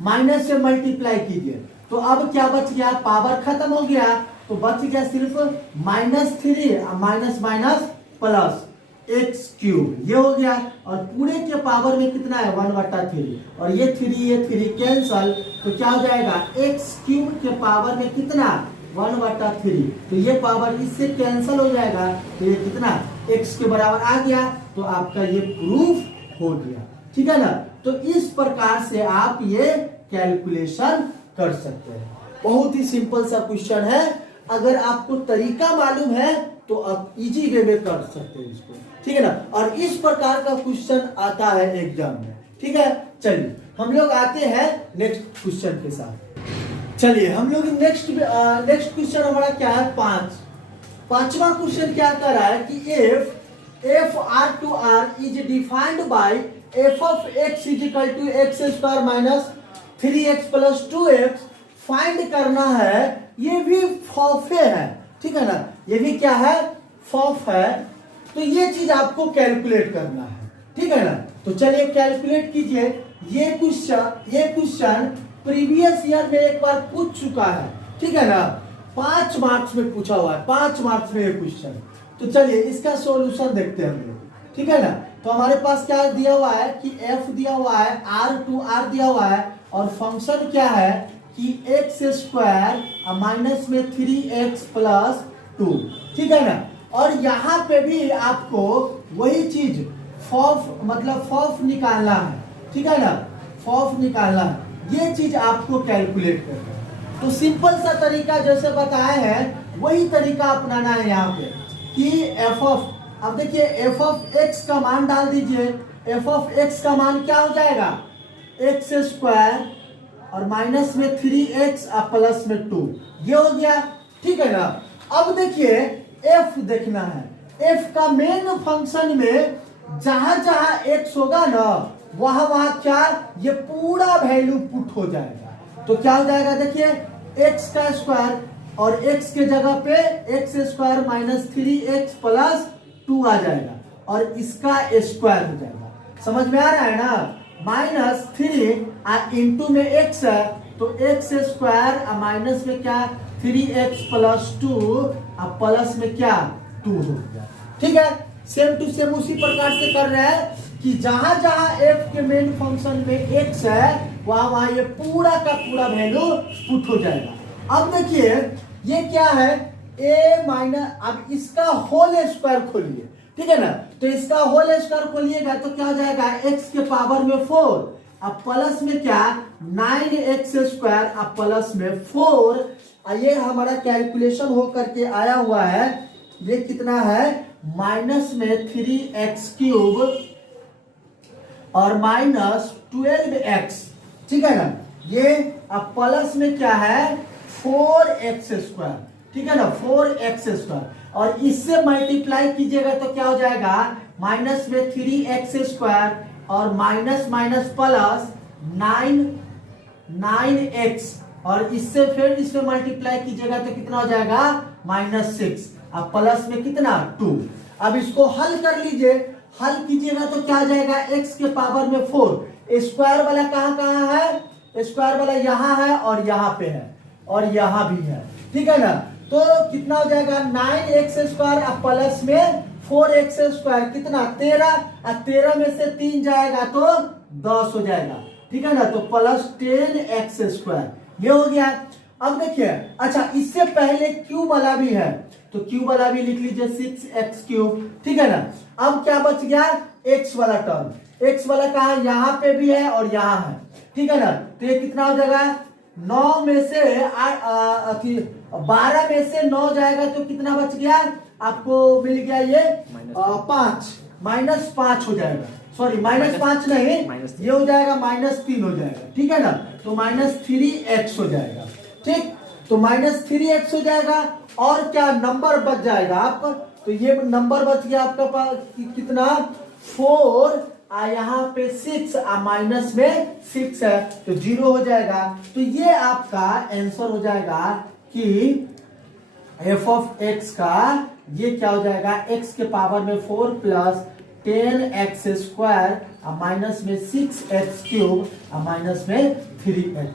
माइनस से मल्टीप्लाई कीजिए, तो अब क्या बच गया, पावर खत्म हो गया, तो बच गया सिर्फ -3, minus minus plus, x cube, ये हो गया। और पूरे के पावर में कितना है 1/3, और ये 3 कैंसल, तो क्या हो जाएगा एक्स क्यूब के पावर में कितना 1/3, तो ये पावर इससे कैंसल हो जाएगा, तो ये कितना एक्स के बराबर आ गया। तो आपका ये प्रूफ हो गया, ठीक है ना। तो इस प्रकार से आप ये कैलकुलेशन कर सकते हैं। बहुत ही सिंपल सा क्वेश्चन है, अगर आपको तरीका मालूम है तो आप इजी वे में कर सकते हैं इसको, ठीक है ना। और इस प्रकार का क्वेश्चन आता है एग्जाम में, ठीक है। चलिए हम लोग आते हैं नेक्स्ट क्वेश्चन के साथ। चलिए हम लोग नेक्स्ट क्वेश्चन हमारा क्या है, पांचवा क्वेश्चन क्या कर रहा है कि f R to R is defined by f of x is equal to x square minus 3x plus 2x find करना है। ये भी फॉफे है, ठीक है ना, ये भी क्या है फॉफ है। तो ये चीज आपको कैलकुलेट करना है, ठीक है ना। तो चलिए कैलकुलेट कीजिए। ये क्वेश्चन प्रीवियस ईयर में एक बार पूछ चुका है, ठीक है ना, 5 मार्क्स में पूछा हुआ है, 5 मार्क्स में ये क्वेश्चन। तो चलिए इसका सॉल्यूशन देखते हैं हम लोग, ठीक है ना। तो हमारे पास क्या दिया हुआ है कि f दिया हुआ है, r दिया हुआ है, और फंक्शन क्या है कि एक्स स्क्वायर माइनस में 3x प्लस 2, ठीक है ना। और यहाँ पे भी आपको वही चीज फॉफ निकालना है, ठीक है ना, फॉफ निकालना है। ये चीज आपको कैलकुलेट करना है। तो सिंपल सा तरीका जैसे बताए हैं वही तरीका अपनाना है यहाँ पे कि अब देखिए एफ ऑफ एक्स का मान डाल दीजिए। एफ ऑफ एक्स का मान क्या हो जाएगा एक्स स्क्वायर और माइनस में 3x और प्लस में 2, ये हो गया, ठीक है ना। अब देखिए एफ देखना है। एफ का मेन फंक्शन में जहां जहां एक्स होगा ना वहां वहां क्या ये पूरा वैल्यू पुट हो जाएगा। तो क्या हो जाएगा देखिए एक्स का स्क्वायर और एक्स के जगह पे x square minus 3x plus 2 आ जाएगा और इसका स्क्वायर हो जाएगा। समझ में आ रहा है ना। माइनस 3 इंटू में x है तो एक्स स्क्वायर माइनस में क्या 3x प्लस 2 और प्लस में क्या 2 हो गया, ठीक है। सेम टू सेम उसी प्रकार से कर रहे हैं कि जहां जहां f के मेन फंक्शन में x है वहां वहां ये पूरा का पूरा वैल्यू पुट हो जाएगा। अब देखिए ये क्या है a माइनस, अब इसका होल स्क्वायर खोलिए, ठीक है ना। तो इसका होल स्क्वायर खोलिएगा तो क्या हो जाएगा x के पावर में 4 अब प्लस में क्या 9x स्क्वायर अब प्लस में 4। ये हमारा कैलकुलेशन हो करके आया हुआ है, ये कितना है माइनस में 3x क्यूब और माइनस 12x, ठीक है ना। ये अब प्लस में क्या है 4x स्क्वायर, ठीक है ना, 4x स्क्वायर। और इससे मल्टीप्लाई कीजिएगा तो क्या हो जाएगा माइनस में 3x स्क्वायर और माइनस माइनस प्लस 9x और इससे फिर इसमें मल्टीप्लाई कीजिएगा तो कितना हो जाएगा -6 अब प्लस में कितना 2। अब इसको हल कर लीजिए, हल कीजिएगा तो क्या आ जाएगा x के पावर में 4। स्क्वायर वाला कहाँ है, स्क्वायर वाला यहाँ है और यहाँ पे है और यहाँ भी है, ठीक है ना। तो कितना हो जाएगा 9x स्क्वायर अब प्लस में 4x स्क्वायर कितना 13 और 13 में से 3 जाएगा तो 10 हो जाएगा, ठीक है ना। तो प्लस 10x स्क्वायर ये हो गया। अब देखिए अच्छा इससे पहले क्यूब वाला भी है तो क्यूब वाला भी लिख लीजिए 6x क्यूब, ठीक है ना। अब क्या बच गया x वाला टर्म, x वाला कहा यहाँ पे भी है और यहाँ है, ठीक है ना। तो ये कितना हो जाएगा 9 में से 12 में से 9 जाएगा तो कितना बच गया आपको मिल गया ये 5 -5 हो जाएगा, सॉरी -5 नहीं ये हो जाएगा -3 हो जाएगा, ठीक है ना। तो -3x हो जाएगा, ठीक। तो -3x हो जाएगा और क्या नंबर बच जाएगा आप, तो ये नंबर बच गया आपका पास कितना 4 यहाँ पे 6 माइनस में 6 है तो 0 हो जाएगा। तो ये आपका आंसर हो जाएगा कि f ऑफ x का ये क्या हो जाएगा x के पावर में 4 प्लस 10x स्क्वायर माइनस में 6x क्यूब माइनस में 3x।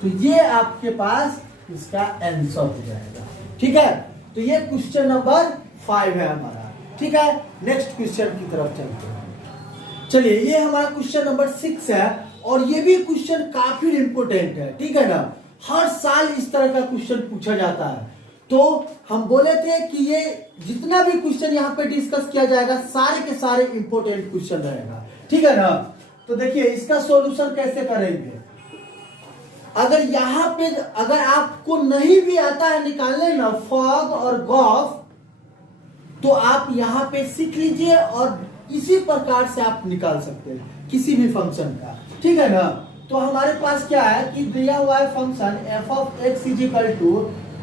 तो ये आपके पास इसका आंसर हो जाएगा, ठीक है। तो ये क्वेश्चन नंबर 5 है हमारा। ठीक है, नेक्स्ट क्वेश्चन की तरफ चलते हैं। चलिए, ये हमारा क्वेश्चन नंबर 6 है और ये भी क्वेश्चन काफी इंपोर्टेंट है, ठीक है ना। हर साल इस तरह का क्वेश्चन पूछा जाता है, तो हम बोले थे कि ये जितना भी क्वेश्चन यहाँ पे डिस्कस किया जाएगा सारे के सारे इंपोर्टेंट क्वेश्चन रहेगा, ठीक है ना। तो देखिए इसका सॉल्यूशन कैसे करेंगे। अगर यहाँ पे अगर आपको नहीं भी आता है निकालने ना फॉग और गॉफ, तो आप यहाँ पे सीख लीजिए और इसी प्रकार से आप निकाल सकते हैं किसी भी फंक्शन का, ठीक है ना। तो हमारे पास क्या है कि दिया हुआ है function f of x is equal to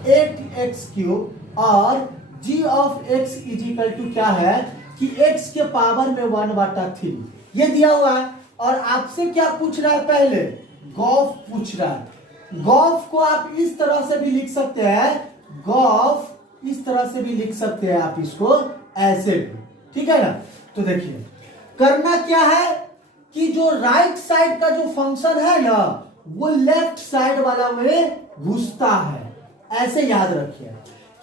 8x³ और g of x is equal to क्या है कि x के पावर में 1/3 ये दिया हुआ है। और आपसे क्या पूछ रहा है, पहले गॉफ पूछ रहा है। गॉफ को आप इस तरह से भी लिख सकते हैं, गॉफ इस तरह से भी लिख सकते हैं आप इसको ऐसे भी, ठीक है ना। तो देखिए करना क्या है कि जो राइट साइड का जो फंक्शन है ना वो लेफ्ट साइड वाला में घुसता है, ऐसे याद रखिए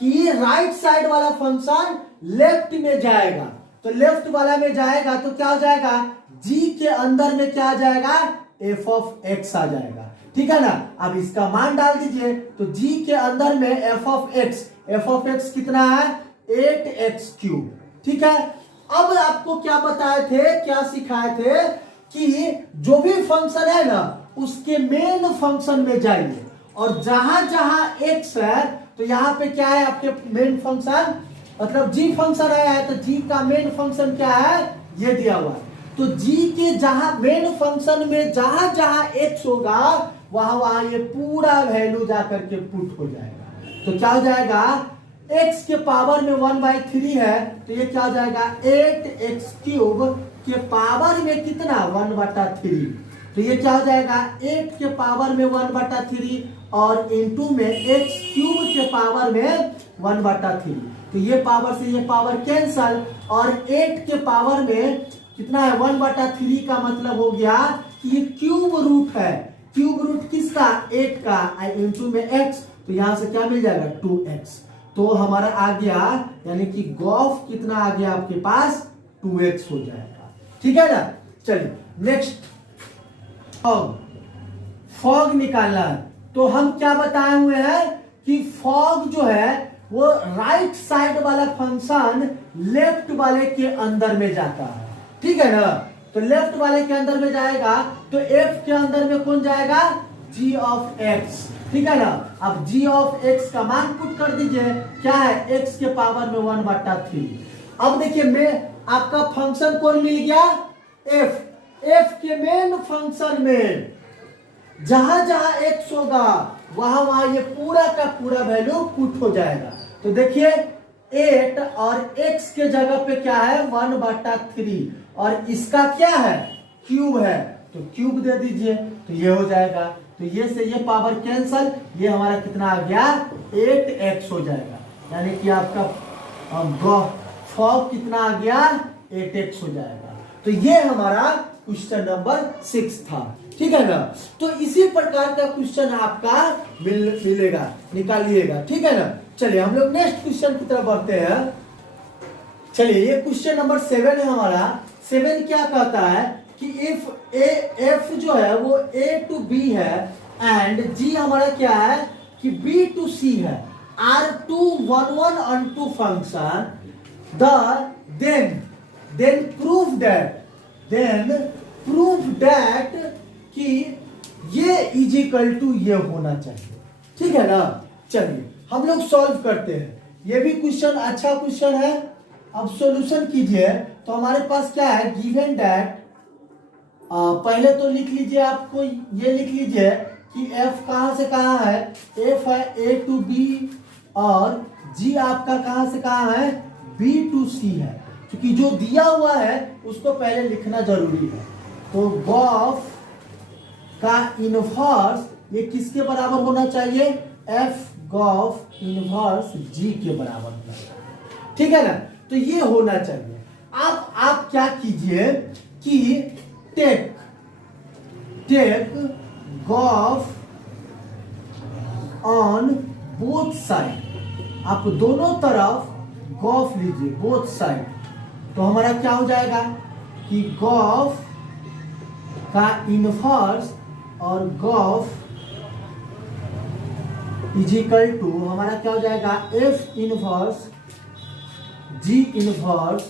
कि ये राइट साइड वाला फंक्शन लेफ्ट में जाएगा, तो लेफ्ट वाला में जाएगा तो क्या हो जाएगा, g के अंदर में क्या आ जाएगा, f ऑफ x आ जाएगा, ठीक है ना। अब इसका मान डाल दीजिए, तो g के अंदर में f ऑफ x कितना है 8x³, ठीक है। अब आपको क्या बताए थे, क्या सिखाए थे कि जो भी फंक्शन है ना उसके मेन फंक्शन में जाइए और जहां जहां x है तो यहाँ पे क्या है आपके मेन फंक्शन, मतलब g फंक्शन आया है तो g का मेन फंक्शन क्या है ये दिया हुआ है। तो g के जहां मेन फंक्शन में जहां जहां x होगा वहां वहां ये पूरा वैल्यू जाकर के पुट हो जाएगा। तो क्या हो जाएगा, x के पावर में 1/3 है तो ये क्या हो जाएगा 8x³ के पावर में कितना 1/3, तो ये क्या हो जाएगा 8 के पावर में 1/3 और इंटू में x³ के पावर में 1/3, तो ये पावर से ये पावर कैंसल और 8 के पावर में कितना है 1/3 का मतलब हो गया कि ये क्यूब रूट है, क्यूब रूट किसका 8 का इंटू में x, तो यहां से क्या मिल जाएगा 2x, तो हमारा आ गया यानी कि गॉफ कितना आ गया आपके पास 2x हो जाएगा, ठीक है ना। चलिए नेक्स्ट फॉग निकालना है। तो हम क्या बताए हुए हैं कि फॉग जो है वो राइट साइड वाला फंक्शन लेफ्ट वाले के अंदर में जाता है, ठीक है ना। तो लेफ्ट वाले के अंदर में जाएगा तो f के अंदर में कौन जाएगा g ऑफ x, ठीक है ना। अब g ऑफ x का मान पुट कर दीजिए, क्या है x के पावर में 1/3। अब देखिए मैं आपका फंक्शन कौन मिल गया f, f के मेन फंक्शन में जहां जहां x होगा वहां वहां ये पूरा का पूरा वैल्यू पुट हो जाएगा। तो देखिए 8 और x के जगह पे क्या है 1/3 और इसका क्या है क्यूब है, तो क्यूब दे दीजिए तो ये हो जाएगा, तो ये से ये पावर कैंसल, ये हमारा कितना आ गया 8x हो जाएगा, यानी कि आपका फॉग कितना आ गया 8x हो जाएगा। तो ये हमारा क्वेश्चन नंबर 6 था, ठीक है ना। तो इसी प्रकार का क्वेश्चन आपका मिलेगा, निकालिएगा, ठीक है ना। चलिए हम लोग नेक्स्ट क्वेश्चन की तरफ बढ़ते हैं। चलिए ये क्वेश्चन नंबर 7 है हमारा। 7 क्या कहता है कि इफ f जो है वो a to b है एंड g हमारा क्या है कि b to c है, are two 1 onto function, then prove that कि ये इज इक्वल टू ये होना चाहिए, ठीक है ना। चलिए हम लोग सॉल्व करते हैं, ये भी क्वेश्चन अच्छा क्वेश्चन है। अब सॉल्यूशन कीजिए, तो हमारे पास क्या है गिवन दैट, पहले तो लिख लीजिए, आपको ये लिख लीजिए कि f कहां से कहां है, f है a to b और g आपका कहां से कहां है b to c है, क्योंकि जो दिया हुआ है उसको पहले लिखना जरूरी है। तो गॉफ का इनवर्स ये किसके बराबर होना चाहिए, f गॉफ इनवर्स g के बराबर होना चाहिए, ठीक है ना। तो ये होना चाहिए। अब आप क्या कीजिए कि take gof on both side, आप दोनों तरफ गॉफ लीजिए बोथ साइड, तो हमारा क्या हो जाएगा कि गॉफ का इनवर्स और गॉफ इज इक्वल टू हमारा क्या हो जाएगा एफ इनवर्स जी इनवर्स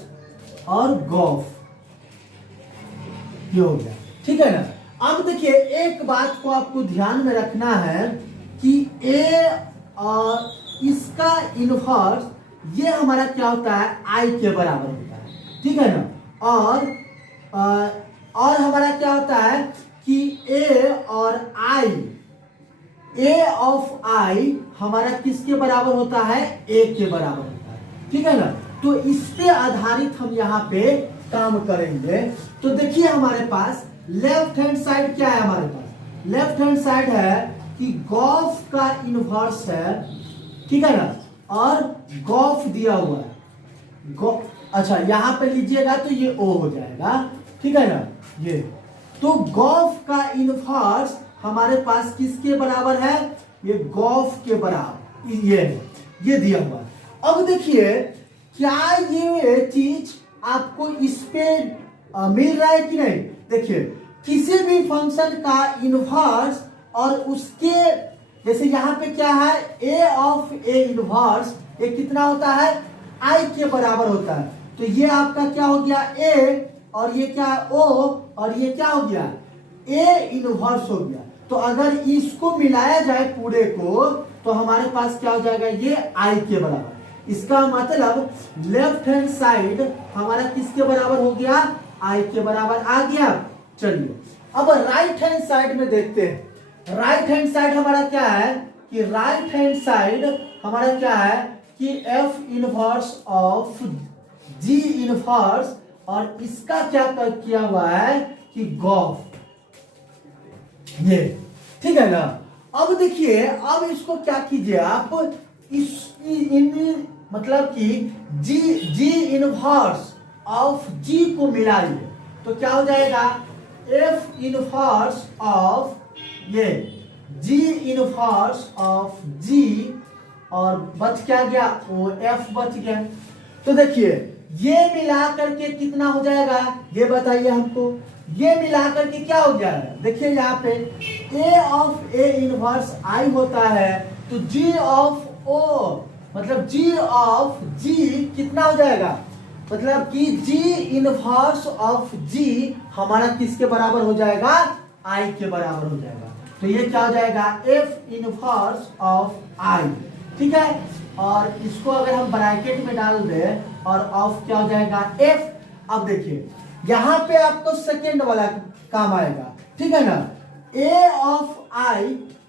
और गॉफ, ये हो गया। ठीक है ना। अब देखिए एक बात को आपको ध्यान में रखना है कि ए और इसका इनवर्स ये हमारा क्या होता है आई के बराबर होता है। ठीक है ना। और हमारा क्या होता है कि ए और आई, ए ऑफ आई हमारा किसके बराबर होता है ए के बराबर होता है। ठीक है ना। तो इस पे आधारित हम यहाँ पे काम करेंगे। तो देखिए हमारे पास लेफ्ट हैंड साइड क्या है, हमारे पास लेफ्ट हैंड साइड है कि गॉफ का इनवर्स है। ठीक है ना। और गॉफ दिया हुआ है अच्छा यहां पे लीजिएगा तो ये ओ हो जाएगा। ठीक है ना। ये तो गॉफ का इनवर्स हमारे पास किसके बराबर है, ये गॉफ के बराबर ये दिया हुआ है। अब देखिए क्या ये चीज आपको इस पे मिल रहा है कि नहीं। देखिए किसी भी फंक्शन का इनवर्स और उसके जैसे यहाँ पे क्या है ए ऑफ ए इनवर्स, ये कितना होता है आई के बराबर होता है। तो ये आपका क्या हो गया ए और ये क्या ओ और ये क्या हो गया ए इनवर्स हो गया। तो अगर इसको मिलाया जाए पूरे को तो हमारे पास क्या हो जाएगा ये आई के बराबर। इसका मतलब लेफ्ट हैंड साइड हमारा किसके बराबर हो गया आई के बराबर आ गया। चलिए अब राइट हैंड साइड में देखते हैं। राइट हैंड साइड हमारा क्या है कि राइट हैंड साइड हमारा क्या है कि F inverse of ji inverse और इसका क्या किया हुआ है कि गॉफ ये। ठीक है ना। अब देखिए अब इसको क्या कीजिए आप इन मतलब कि जी इनवर्स ऑफ जी को मिलाइए तो क्या हो जाएगा एफ इनवर्स ऑफ ये जी इनवर्स ऑफ जी और बच क्या गया ओ एफ बच गया। तो देखिए ये मिला करके कितना हो जाएगा ये बताइए हमको। ये मिला करके क्या हो गया है देखिए यहाँ पे ए ऑफ ए इनवर्स आई होता है तो जी ऑफ ओ मतलब जी ऑफ जी कितना हो जाएगा मतलब कि जी इनवर्स ऑफ जी हमारा किसके बराबर हो जाएगा आई के बराबर हो जाएगा। तो ये क्या हो जाएगा एफ इनवर्स ऑफ आई। ठीक है। और इसको अगर हम ब्रैकेट में डाल दें और ऑफ क्या हो जाएगा एफ। अब देखिए यहां पे आपको सेकेंड वाला काम आएगा। ठीक है ना। ए ऑफ आई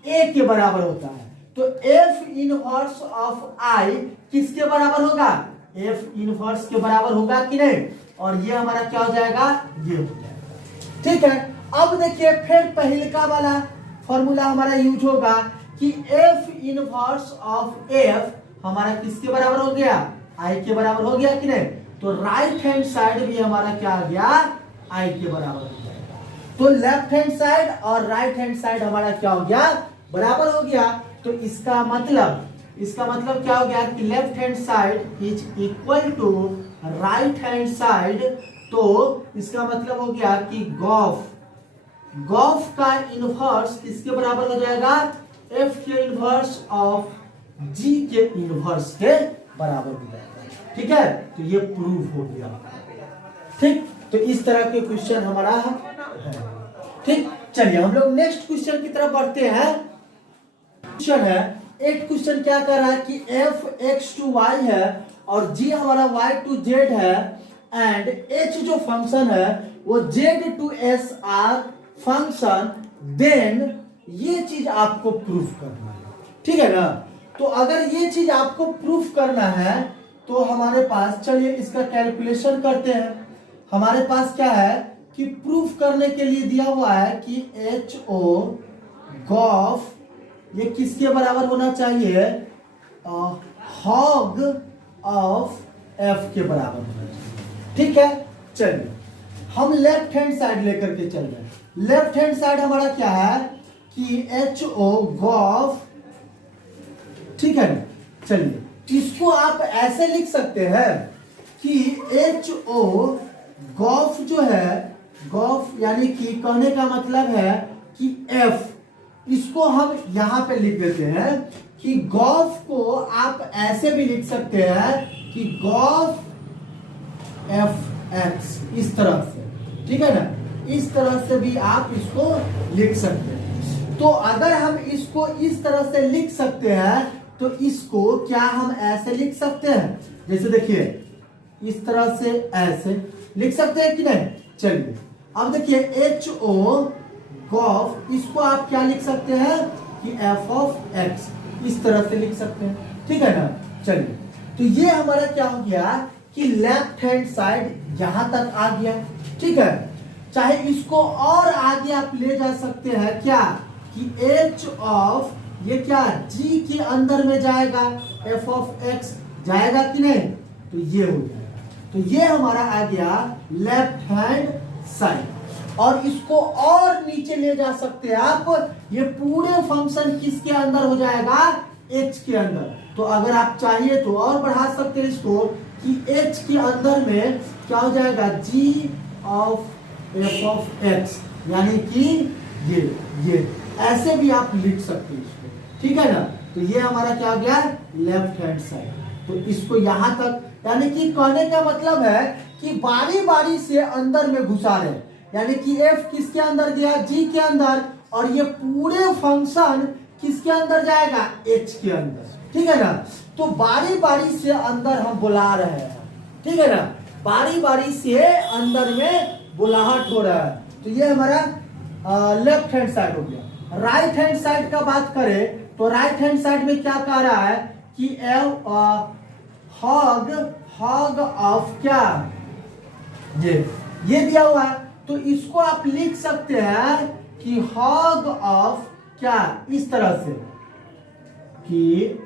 ए के बराबर होता है तो एफ इनवर्स ऑफ आई किसके बराबर होगा एफ इनवर्स के बराबर होगा कि नहीं। और ये हमारा क्या हो जाएगा ये हो जाएगा। ठीक है। अब देखिए फिर पहलका वाला फॉर्मूला हमारा यूज होगा कि एफ इनवर्स ऑफ एफ हमारा किसके बराबर हो गया आई के बराबर हो गया कि नहीं। तो राइट हैंड साइड भी हमारा क्या आ गया आई के बराबर हो जाएगा। तो लेफ्ट हैंड साइड और राइट हैंड साइड हमारा क्या हो गया बराबर हो गया। तो इसका मतलब क्या हो गया कि left hand side is equal to right hand side. तो इसका मतलब हो गया कि गॉफ का इनवर्स किसके बराबर हो जाएगा एफ के इनवर्स ऑफ जी के इनवर्स के बराबर हो जाएगा। ठीक है। तो ये प्रूफ हो गया। ठीक। तो इस तरह के क्वेश्चन हमारा है। ठीक। चलिए हम लोग नेक्स्ट क्वेश्चन की तरफ बढ़ते हैं। क्वेश्चन है एक क्वेश्चन क्या कर रहा है कि एफ एक्स टू वाई है और जी हमारा वाई टू जेड है एंड एच जो फंक्शन है वो Z to S R function. Then ये चीज आपको प्रूफ करना है। ठीक है ना। तो अगर ये चीज आपको प्रूफ करना है तो हमारे पास चलिए इसका कैलकुलेशन करते हैं। हमारे पास क्या है कि प्रूफ करने के लिए दिया हुआ है कि एच ओ गॉफ ये किसके बराबर होना चाहिए हॉग ऑफ एफ के बराबर होना चाहिए। ठीक है। चलिए हम लेफ्ट हैंड साइड लेकर के चल रहे। लेफ्ट हैंड साइड हमारा क्या है कि एच ओ गॉफ। ठीक है ना। चलिए इसको आप ऐसे लिख सकते हैं कि एच ओ गॉफ जो है, गॉफ यानी कि कहने का मतलब है कि एफ, इसको हम यहां पे लिख देते हैं कि गॉफ को आप ऐसे भी लिख सकते हैं कि गॉफ एफ एक्स, इस तरह से, ठीक है ना, इस तरह से भी आप इसको लिख सकते हैं। तो अगर हम इसको इस तरह से लिख सकते हैं तो इसको क्या हम ऐसे लिख सकते हैं, जैसे देखिए इस तरह से ऐसे लिख सकते हैं कि नहीं। चलिए अब देखिए एच ओ गॉफ, इसको आप क्या लिख सकते हैं कि एफ ऑफ एक्स, इस तरह से लिख सकते हैं, ठीक है ना। चलिए तो ये हमारा क्या हो गया कि लेफ्ट हैंड साइड यहां तक आ गया, ठीक है। चाहे इसको और आगे आप ले जा सकते हैं क्या कि एच ऑफ, ये क्या जी के अंदर में जाएगा, एफ ऑफ एक्स जाएगा कि नहीं, तो ये हो जाएगा। तो ये हमारा आ गया लेफ्ट हैंड साइड। और इसको और नीचे ले जा सकते हैं आप, ये पूरे फंक्शन किसके अंदर हो जाएगा, एच के अंदर। तो अगर आप चाहिए तो और बढ़ा सकते हैं इसको कि एच के अंदर में क्या हो जाएगा, जी ऑफ एफ ऑफ एक्स, यानी कि ये ऐसे भी आप लिख सकते हैं इसको, ठीक है ना। तो ये हमारा क्या हो गया लेफ्ट हैंड साइड। तो इसको यहां तक, यानी कि कहने का मतलब है कि बारी बारी से अंदर में घुसा रहे, यानी कि एफ किसके अंदर गया, जी के अंदर, और ये पूरे फंक्शन किसके अंदर जाएगा, एच के अंदर, ठीक है ना। तो बारी बारी से अंदर हम बुला रहे हैं, ठीक है ना, बारी बारी से अंदर में बुलाहट हो रहा है। तो ये हमारा लेफ्ट हैंड साइड हो गया। राइट हैंड साइड का बात करें तो राइट हैंड साइड में क्या कह रहा है कि हॉग ऑफ क्या, ये दिया हुआ है, तो इसको आप लिख सकते हैं कि हॉग ऑफ क्या, इस तरह से कि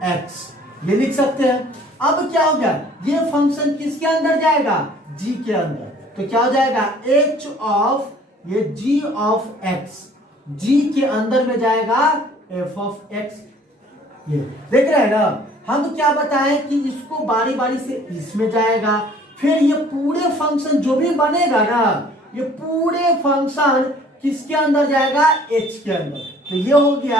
एक्स, ये लिख सकते हैं। अब क्या हो गया, ये फंक्शन किसके अंदर जाएगा, जी के अंदर, तो क्या हो जाएगा एच ऑफ, ये जी ऑफ एक्स, जी के अंदर में जाएगा एफ ऑफ एक्स। ये देख रहे हैं ना, हम क्या बताएं कि इसको बारी बारी से इसमें जाएगा, फिर ये पूरे फंक्शन जो भी बनेगा ना, ये पूरे फंक्शन किसके अंदर जाएगा, एच के अंदर। तो ये हो गया।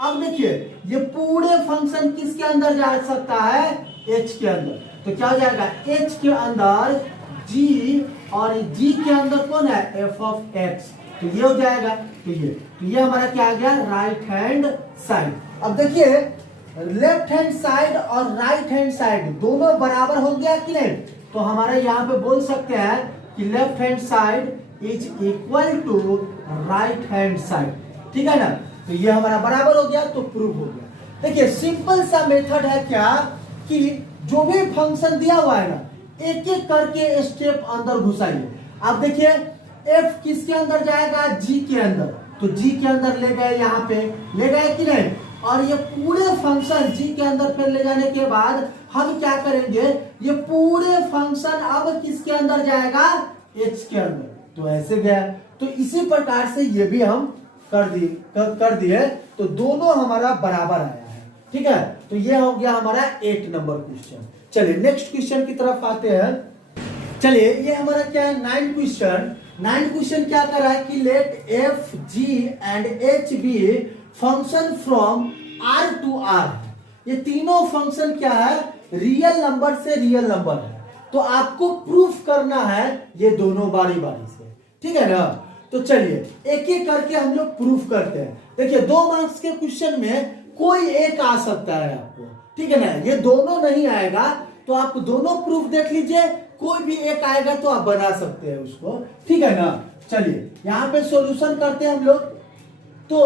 अब देखिए ये पूरे फंक्शन किसके अंदर जा सकता है, एच के अंदर। तो क्या हो जाएगा एच के अंदर जी, और जी के अंदर कौन है, एफ ऑफ एक्स। तो ये हो जाएगा। तो ये हमारा क्या आ गया, राइट हैंड साइड। अब देखिए लेफ्ट हैंड साइड और राइट हैंड साइड दोनों बराबर हो गया कि नहीं। तो हमारा यहाँ पे बोल सकते हैं कि left hand side is equal to right hand side, ठीक है ना। तो ये हमारा बराबर हो गया, तो प्रूव हो गया। देखिए सिंपल सा मेथड है क्या कि जो भी फंक्शन दिया हुआ है ना, एक एक करके स्टेप अंदर घुसाइए। आप देखिए एफ किसके अंदर जाएगा, जी के अंदर, तो जी के अंदर ले गए, यहाँ पे ले गए कि नहीं। और ये पूरे फंक्शन जी के अंदर फिर ले जाने के बाद हम क्या करेंगे, ये पूरे फंक्शन अब किसके अंदर जाएगा, एच के अंदर। तो ऐसे गया। तो इसी प्रकार से ये भी हम कर दिए, तो दोनों हमारा बराबर आया है, ठीक है। तो ये हो गया हमारा 8 नंबर क्वेश्चन। चलिए नेक्स्ट क्वेश्चन की तरफ आते हैं। चलिए ये हमारा क्या है, 9 क्वेश्चन। 9 क्वेश्चन क्या कर रहा है कि let f g and h be function from R to R. ये तीनों फंक्शन क्या है, रियल नंबर से रियल नंबर है। तो आपको प्रूफ करना है ये दोनों बारी बारी से, ठीक है ना। तो चलिए एक एक करके हम लोग प्रूफ करते हैं। देखिए 2 मार्क्स के क्वेश्चन में कोई एक आ सकता है आपको, ठीक है ना। ये दोनों नहीं आएगा तो आप दोनों प्रूफ देख लीजिए, कोई भी एक आएगा तो आप बना सकते हैं उसको, ठीक है ना। चलिए यहाँ पे सॉल्यूशन करते हैं हम लोग। तो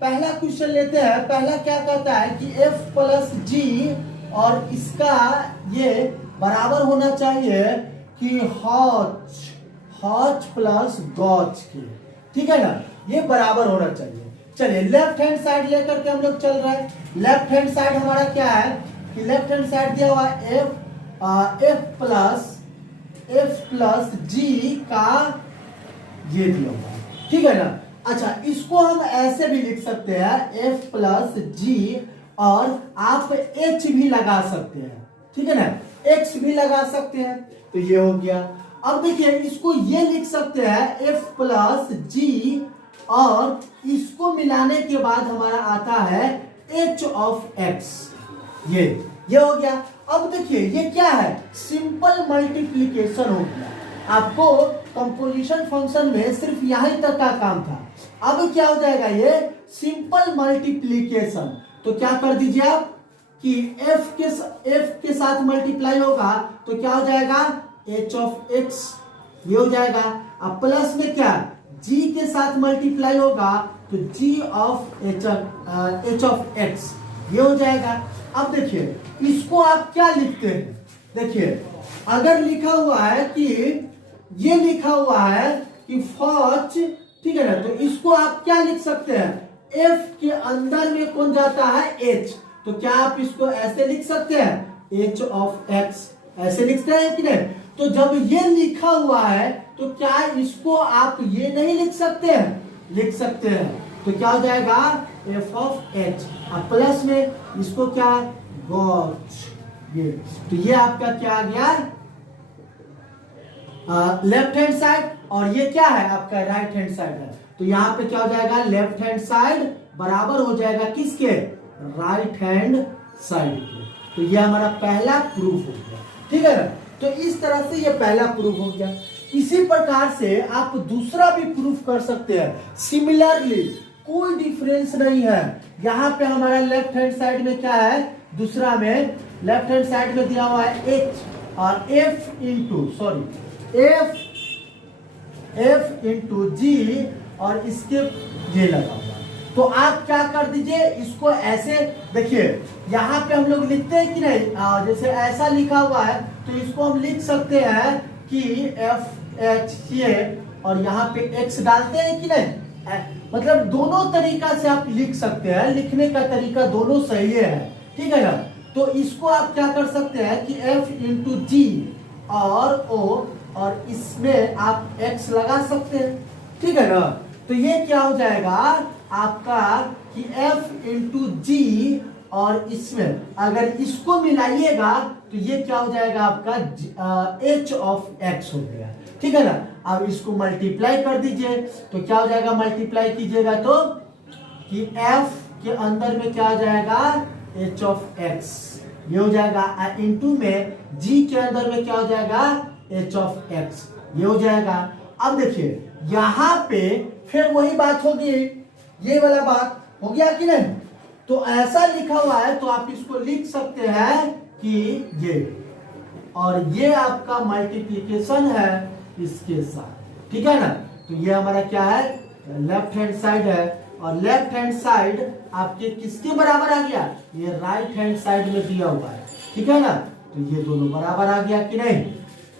पहला क्वेश्चन लेते हैं। पहला क्या कहता है कि f प्लस जी और इसका ये बराबर होना चाहिए कि हॉच प्लस गॉच के, ठीक है ना, ये बराबर होना चाहिए। चलिए लेफ्ट हैंड साइड लेकर के हम लोग चल रहे हैं। लेफ्ट हैंड साइड हमारा क्या है कि लेफ्ट हैंड साइड दिया हुआ है एफ प्लस जी का ये दिया हुआ है, ठीक है ना। अच्छा इसको हम ऐसे भी लिख सकते हैं एफ प्लस जी, और आप एच भी लगा सकते हैं, ठीक है ना, एक्स भी लगा सकते हैं। तो ये हो गया। अब देखिए इसको ये लिख सकते हैं एफ प्लस जी, और इसको मिलाने के बाद हमारा आता है एच ऑफ एक्स। ये हो गया। अब देखिए ये क्या है, सिंपल मल्टीप्लीकेशन हो गया। आपको कंपोजिशन फंक्शन में सिर्फ यहीं तक का काम था। अब क्या हो जाएगा, ये सिंपल मल्टीप्लीकेशन। तो क्या कर दीजिए आप कि f के साथ मल्टीप्लाई होगा तो क्या हो जाएगा, h ऑफ x, ये हो जाएगा। अब प्लस में क्या, g के साथ मल्टीप्लाई होगा तो g of h of x, ये हो जाएगा। अब देखिए इसको आप क्या लिखते हैं, देखिए अगर लिखा हुआ है कि ये लिखा हुआ है कि फॉच, ठीक है ना, तो इसको आप क्या लिख सकते हैं, f के अंदर में कौन जाता है, h, तो क्या आप इसको ऐसे लिख सकते हैं h ऑफ x, ऐसे लिखते हैं कि नहीं। तो जब ये लिखा हुआ है तो क्या इसको आप ये नहीं लिख सकते हैं, लिख सकते हैं। तो क्या हो जाएगा f ऑफ h, अब प्लस में इसको क्या गॉच, ये, तो ये आपका क्या आ गया, लेफ्ट हैंड साइड, और ये क्या है आपका राइट हैंड साइड है। तो यहाँ पे क्या हो जाएगा, लेफ्ट हैंड साइड बराबर हो जाएगा किसके, राइट हैंड साइड के। तो ये हमारा पहला प्रूफ हो गया, ठीक है ना। तो इस तरह से ये पहला प्रूफ हो गया। इसी प्रकार से आप दूसरा भी प्रूफ कर सकते हैं सिमिलरली, कोई डिफरेंस नहीं है। यहाँ पे हमारा लेफ्ट हैंड साइड में क्या है, दूसरा में लेफ्ट हैंड साइड में दिया हुआ है h और f इंटू जी, और इसके ये लगा हुआ। तो आप क्या कर दीजिए, इसको ऐसे देखिए, यहाँ पे हम लोग लिखते हैं कि नहीं, जैसे ऐसा लिखा हुआ है तो इसको हम लिख सकते हैं कि एफ एच ये, और यहाँ पे एक्स डालते हैं कि नहीं, मतलब दोनों तरीका से आप लिख सकते हैं, लिखने का तरीका दोनों सही है, ठीक है ना। तो इसको आप क्या कर सकते हैं कि f इंटू जी और o, और इसमें आप x लगा सकते हैं, ठीक है ना। तो ये क्या हो जाएगा आपका कि f इंटू जी, और इसमें अगर इसको मिलाइएगा तो ये क्या हो जाएगा आपका h ऑफ x हो गया, ठीक है ना। अब इसको मल्टीप्लाई कर दीजिए तो क्या हो जाएगा, मल्टीप्लाई कीजिएगा तो कि f के अंदर में क्या हो जाएगा, h ऑफ x, ये हो जाएगा, इंटू में g के अंदर में क्या हो जाएगा, h ऑफ x, ये हो जाएगा। अब देखिए यहाँ पे फिर वही बात होगी, ये वाला बात हो गया कि नहीं। तो ऐसा लिखा हुआ है तो आप इसको लिख सकते हैं कि ये, और ये आपका मल्टीप्लिकेशन है इसके साथ, ठीक है ना। तो ये हमारा क्या है, लेफ्ट हैंड साइड है, और लेफ्ट हैंड साइड आपके किसके बराबर आ गया, ये राइट हैंड साइड में दिया हुआ है, ठीक है ना। तो ये दोनों बराबर आ गया कि नहीं।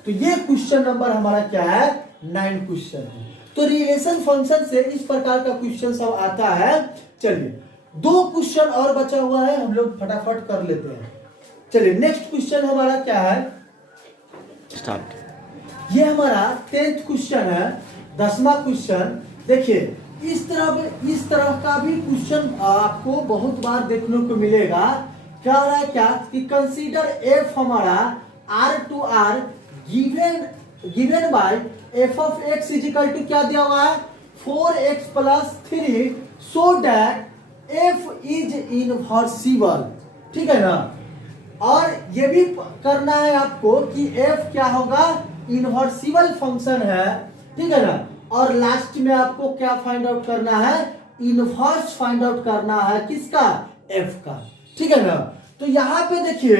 तो ये क्वेश्चन नंबर हमारा क्या है, 9 क्वेश्चन है। तो रिलेशन फंक्शन से इस प्रकार का क्वेश्चन सब आता है। चलिए 2 क्वेश्चन और बचा हुआ है, हम लोग फटाफट कर लेते हैं। चलिए नेक्स्ट क्वेश्चन हमारा क्या है, स्टार्ट। ये हमारा 10th क्वेश्चन है, 10वां क्वेश्चन। देखिए इस तरह का भी क्वेश्चन आपको बहुत बार देखने को मिलेगा। क्या हो रहा है, क्या कि कंसीडर एफ हमारा r to r given by f of x is equal to क्या दिया हुआ है, 4x plus 3, so that f is invertible, ठीक है ना। और ये भी करना है आपको कि एफ क्या होगा, इनवर्सिबल फंक्शन है, ठीक है ना। और लास्ट में आपको क्या फाइंड आउट करना है, इनवर्स फाइंड आउट करना है किसका, एफ का, ठीक है ना। तो यहां पे देखिए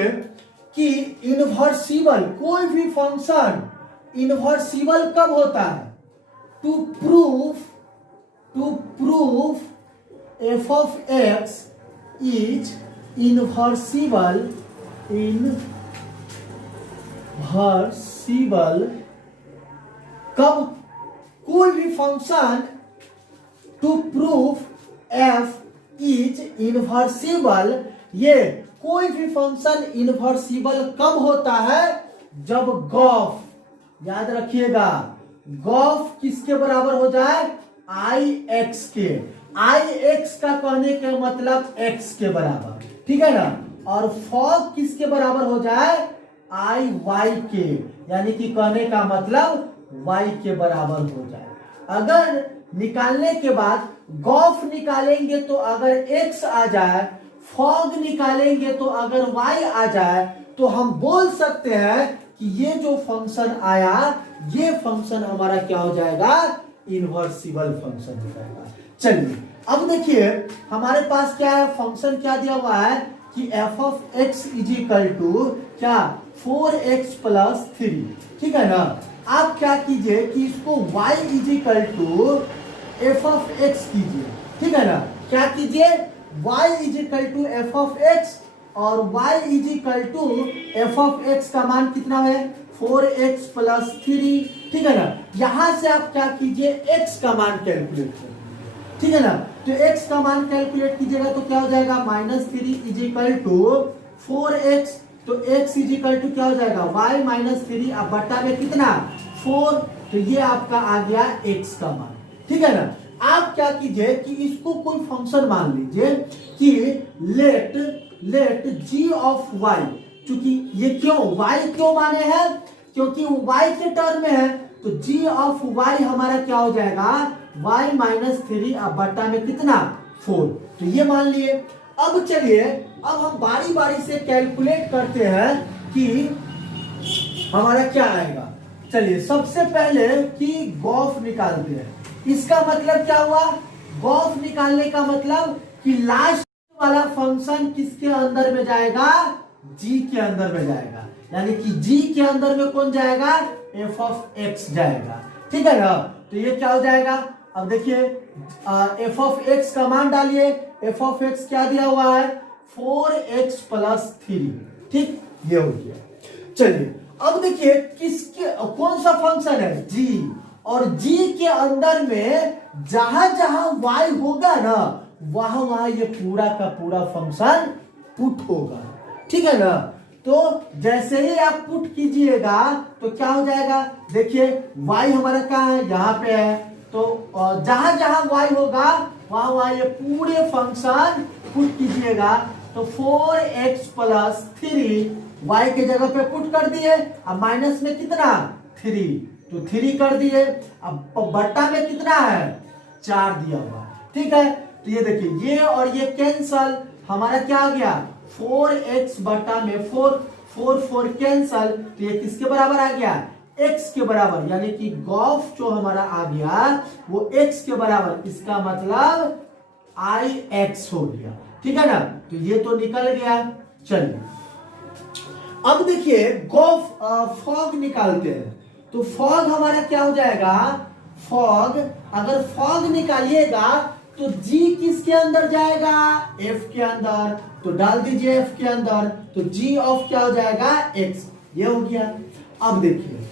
कि इनवर्सिबल, कोई भी फंक्शन इनवर्सिबल कब होता है, to prove f of x is invertible कब, कोई भी function to prove f is invertible, ये कोई भी फंक्शन इनवर्सिबल कब होता है, जब गॉफ, याद रखिएगा, गॉफ किसके बराबर हो जाए, आई एक्स के, आई एक्स का कहने का मतलब एक्स के बराबर, ठीक है ना। और फॉग किसके बराबर हो जाए, आई वाई के, यानी कि कहने का मतलब वाई के बराबर हो जाए। अगर निकालने के बाद गॉफ निकालेंगे तो अगर एक्स आ जाए, फॉग निकालेंगे तो अगर वाई आ जाए, तो हम बोल सकते हैं कि ये जो फंक्शन आया, ये फंक्शन हमारा क्या हो जाएगा, इनवर्सिबल फंक्शन हो जाएगा। चलिए अब देखिए हमारे पास क्या है, फंक्शन क्या दिया हुआ है कि f of x is equal to क्या 4x प्लस 3, ठीक है ना। आप क्या कीजिए कि इसको y is equal to f of x कीजिए, ठीक है ना। क्या कीजिए, y is equal to f of x, और y is equal to f of x का मान कितना है 4x प्लस 3, ठीक है ना। यहां से आप क्या कीजिए, x का मान कैलकुलेट कीजिए, ठीक है ना। तो x का मान कैलकुलेट कीजिएगा तो क्या हो जाएगा, -3 इज इक्वल टू 4x, तो x इज इक्वल टू क्या हो जाएगा y -3, अब बट्टा में कितना 4, तो ये आपका आ गया x का मान, ठीक है ना। आप क्या कीजिए कि इसको कोई फंक्शन मान लीजिए कि लेट g ऑफ y, क्योंकि ये क्यों y क्यों माने हैं, क्योंकि y के टर्म में है, तो g ऑफ y हमारा क्या हो जाएगा y -3, अब बट्टा में कितना 4, तो ये मान लिए। अब चलिए अब हम बारी बारी से कैलकुलेट करते हैं कि हमारा क्या आएगा। चलिए सबसे पहले कि गॉफ निकालते हैं। इसका मतलब क्या हुआ, गॉफ निकालने का मतलब कि लास्ट वाला फंक्शन किसके अंदर में जाएगा, g के अंदर में जाएगा, यानी कि g के अंदर में कौन जाएगा, f ऑफ x जाएगा, ठीक है ना। तो ये क्या हो जाएगा, अब देखिए f ऑफ x का मान डालिए, f ऑफ x क्या दिया हुआ है 4x प्लस 3, ठीक, ये हो गया। चलिए अब देखिए किसके कौन सा फंक्शन है g, और g के अंदर में जहां जहां y होगा ना, वहां वहां ये पूरा का पूरा फंक्शन पुट होगा, ठीक है ना। तो जैसे ही आप पुट कीजिएगा तो क्या हो जाएगा, देखिए y हमारा कहाँ है, यहाँ पे है, तो जहां जहां y होगा वहां वहां ये पूरे फंक्शन पुट कीजिएगा, तो 4x प्लस 3 y के जगह पे पुट कर दिए, अब माइनस में कितना 3, तो 3 कर दिए, अब बट्टा में कितना है 4 दिया हुआ, ठीक है। तो ये देखिए ये और ये कैंसल, हमारा क्या आ गया 4x बट्टा में 4 कैंसल, तो ये किसके बराबर आ गया x के बराबर, यानी कि गॉफ जो हमारा आ गया वो x के बराबर, इसका मतलब ix हो गया, ठीक है ना। तो ये तो निकल गया। चलिए अब देखिए गॉफ फॉग निकालते हैं, तो फॉग हमारा क्या हो जाएगा, फॉग अगर फॉग निकालिएगा तो g किसके अंदर जाएगा, f के अंदर, तो डाल दीजिए f के अंदर, तो g ऑफ क्या हो जाएगा x, ये हो गया। अब देखिए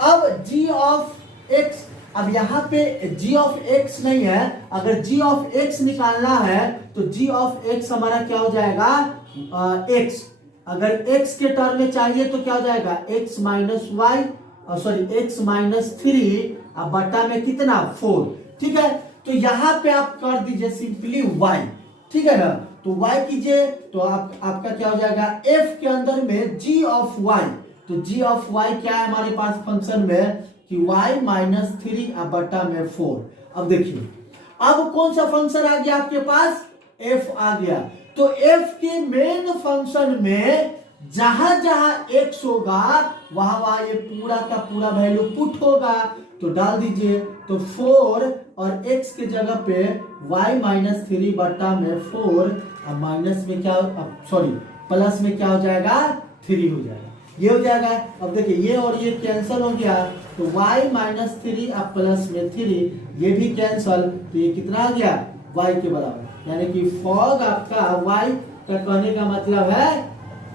अब g ऑफ x, अब यहाँ पे g ऑफ x नहीं है, अगर g ऑफ x निकालना है तो g ऑफ x हमारा क्या हो जाएगा x, अगर x के टर्म में चाहिए तो क्या हो जाएगा x minus Y, sorry x minus 3, अब बट्टा में कितना 4, ठीक है। तो यहाँ पे आप कर दीजिए सिंपली y, ठीक है ना। तो y कीजिए तो आपका क्या हो जाएगा f के अंदर में g ऑफ y, तो g ऑफ y क्या है हमारे पास फंक्शन में कि y माइनस 3 अब बट्टा में 4। अब देखिए अब कौन सा फंक्शन आ गया आपके पास, f आ गया, तो f के मेन फंक्शन में जहां जहां x होगा वहां वहां ये पूरा का पूरा वैल्यू पुट होगा, तो डाल दीजिए, तो 4 और x के जगह पे y माइनस 3 बट्टा में 4, अब माइनस में क्या, सॉरी प्लस में क्या हो जाएगा 3 हो जाएगा, ये हो जाएगा। अब देखिए ये और ये कैंसिल हो गया, तो y माइनस 3 अब प्लस में 3, ये भी कैंसिल, तो ये कितना आ गया y के बराबर, यानी कि फॉग आपका y का कहने का मतलब है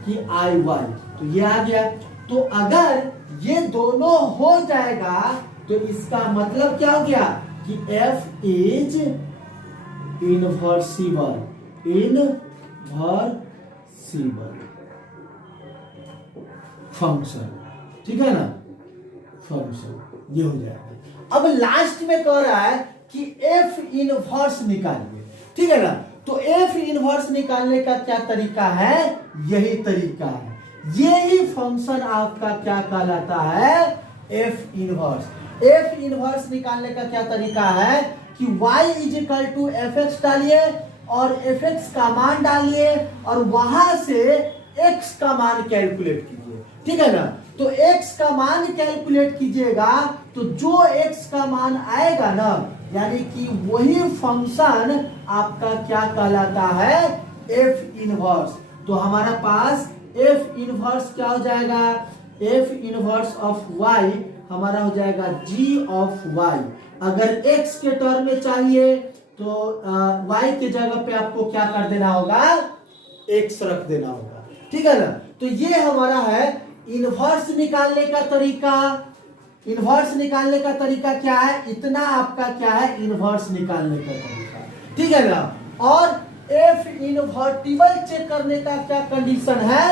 कि आई वाई, तो ये आ गया। तो अगर ये दोनों हो जाएगा तो इसका मतलब क्या हो गया कि f इज इनवर्सिबल, फंक्शन, ठीक है ना, फंक्शन, ये हो जाएगा। अब लास्ट में कह रहा है कि f इनवर्स निकालिए, ठीक है ना। तो f इनवर्स निकालने का क्या तरीका है, यही तरीका है। यही फंक्शन आपका क्या कहलाता है, एफ इनवर्स। एफ इनवर्स निकालने का क्या तरीका है कि y is equal to f x डालिए और एफ एक्स का मान डालिए और वहां से x का मान कैलकुलेट कीजिए, ठीक है ना। तो x का मान कैलकुलेट कीजिएगा तो जो x का मान आएगा ना, यानी कि वही फंक्शन आपका क्या कहलाता है, एफ इनवर्स। तो हमारा पास एफ इनवर्स क्या हो जाएगा, एफ इनवर्स ऑफ y हमारा हो जाएगा g ऑफ y। अगर x के टर्म में चाहिए तो y के जगह पे आपको क्या कर देना होगा, x रख देना होगा, ठीक है ना। तो ये हमारा है इनवर्स निकालने का तरीका। इनवर्स निकालने का तरीका क्या है, इतना आपका क्या है, इनवर्स निकालने का तरीका, ठीक है ना। और एफ इनवर्टिबल चेक करने का क्या कंडीशन है,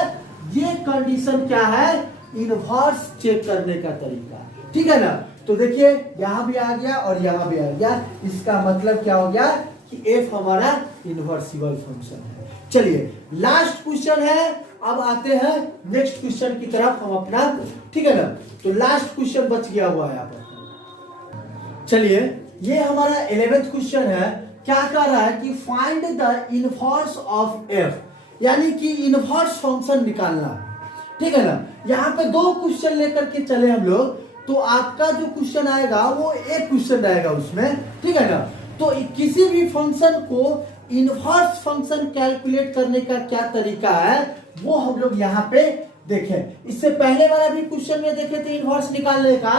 ये कंडीशन क्या है, इनवर्स चेक करने का तरीका, ठीक है ना। तो देखिए यहां भी आ गया और यहां भी आ गया, इसका मतलब क्या हो गया कि एफ हमारा इनवर्सिबल फंक्शन है। चलिए लास्ट क्वेश्चन है, अब आते हैं नेक्स्ट क्वेश्चन की तरफ हम अपना, ठीक है ना। तो लास्ट क्वेश्चन बच गया हुआ है यहाँ पर। चलिए ये हमारा 11th क्वेश्चन है, क्या कर रहा है कि find the inverse of F, यानी कि इनवर्स फंक्शन निकालना, ठीक है ना। यहाँ पे दो क्वेश्चन लेकर के चले हम लोग, तो आपका जो क्वेश्चन आएगा वो एक क्वेश्चन रहेगा उसमें, ठीक है ना। तो किसी भी फंक्शन को इनवर्स फंक्शन कैलकुलेट करने का क्या तरीका है वो हम लोग यहाँ पे देखें। इससे पहले वाला भी क्वेश्चन में देखे थे इनवर्स निकालने का,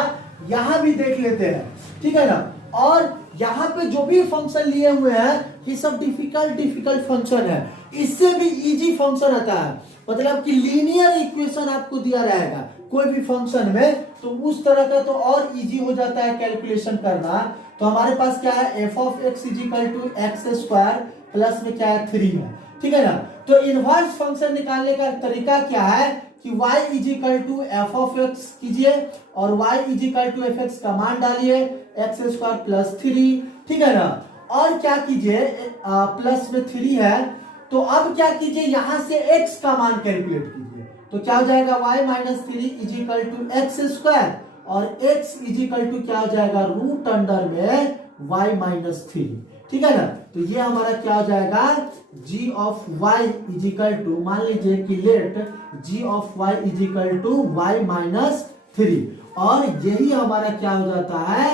यहाँ भी देख लेते हैं, ठीक है ना। और यहाँ पे जो भी फंक्शन लिए हुए हैं ये सब डिफिकल्ट फंक्शन है, इससे भी इजी फंक्शन आता है, मतलब कि लीनियर इक्वेशन आपको दिया रहेगा कोई भी फंक्शन में, तो उस तरह का तो और इजी हो जाता है कैलकुलेशन करना। तो हमारे पास क्या है, f of x is equal to x square plus में क्या है 3 है, ठीक है ना। तो इनवर्स फंक्शन निकालने का तरीका क्या है कि y is equal to f of x कीजिए और y is equal to f x का मान डालिए एक्स स्क्वायर प्लस 3, ठीक है ना। और क्या कीजिए, प्लस में 3 है तो अब क्या कीजिए, यहां से x का मान कैलकुलेट कीजिए, तो क्या हो जाएगा y minus 3 is equal to x square और x इज इक्वल टू क्या हो जाएगा, रूट अंडर में y माइनस 3, ठीक है ना। तो ये हमारा क्या हो जाएगा, g of y is equal to, मान लीजिए कि let g of y is equal to y minus 3, और यही हमारा क्या हो जाता है,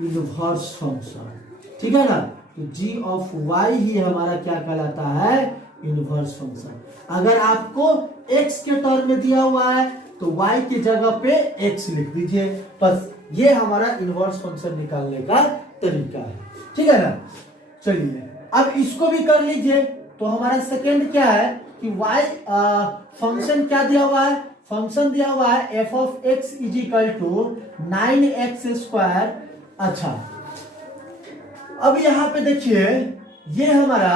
इनवर्स फंक्शन, ठीक है ना। तो g ऑफ y ही हमारा क्या कहलाता है, इनवर्स फंक्शन। अगर आपको x के टर्म में दिया हुआ है तो y की जगह पे x लिख दीजिए, बस ये हमारा इनवर्स फंक्शन निकालने का तरीका है, ठीक है ना। चलिए अब इसको भी कर लीजिए। तो हमारा सेकंड क्या है कि y फंक्शन क्या दिया हुआ है, फंक्शन दिया हुआ है f of x is equal to 9x square. अच्छा अब यहां पे देखिए ये हमारा,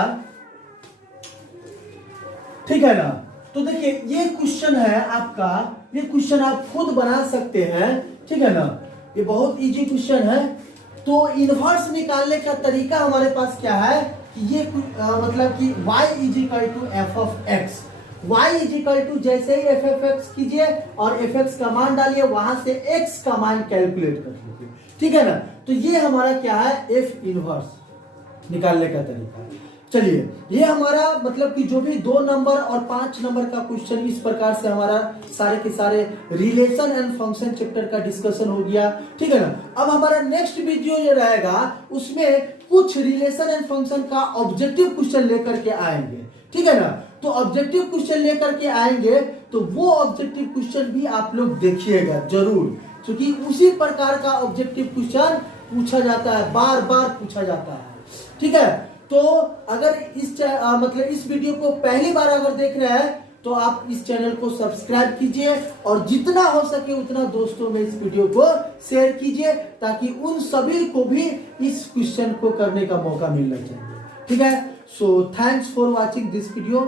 ठीक है ना। तो देखिए ये क्वेश्चन है आपका, ये क्वेश्चन आप खुद बना सकते हैं, ठीक है ना, ये बहुत इजी क्वेश्चन है। तो इनवर्स निकालने का तरीका हमारे पास क्या है कि ये मतलब कि y is equal to f of x, y is equal to जैसे ही एफ एफ एक्स कीजिए और एफ एक्स का मान डालिए, वहां से x का मान कैलकुलेट कर लीजिए, ठीक है ना। तो ये हमारा क्या है, एफ इनवर्स निकालने का तरीका। चलिए ये हमारा मतलब कि जो भी 2 नंबर और 5 नंबर का क्वेश्चन, इस प्रकार से हमारा सारे के सारे रिलेशन एंड फंक्शन चैप्टर का डिस्कशन हो गया, ठीक है ना। अब हमारा नेक्स्ट वीडियो ये रहेगा, उसमें कुछ रिलेशन एंड फंक्शन का ऑब्जेक्टिव क्वेश्चन लेकर के आएंगे, ठीक है ना। तो ऑब्जेक्टिव क्वेश्चन लेकर के आएंगे तो वो ऑब्जेक्टिव क्वेश्चन भी आप लोग देखिएगा जरूर, क्योंकि उसी प्रकार का ऑब्जेक्टिव क्वेश्चन पूछा जाता है, बार बार पूछा जाता है, ठीक है। तो अगर इस मतलब इस वीडियो को पहली बार अगर देख रहे हैं तो आप इस चैनल को सब्सक्राइब कीजिए और जितना हो सके उतना दोस्तों में इस वीडियो को शेयर कीजिए, ताकि उन सभी को भी इस क्वेश्चन को करने का मौका मिलना चाहिए, ठीक है। So thanks for watching this video.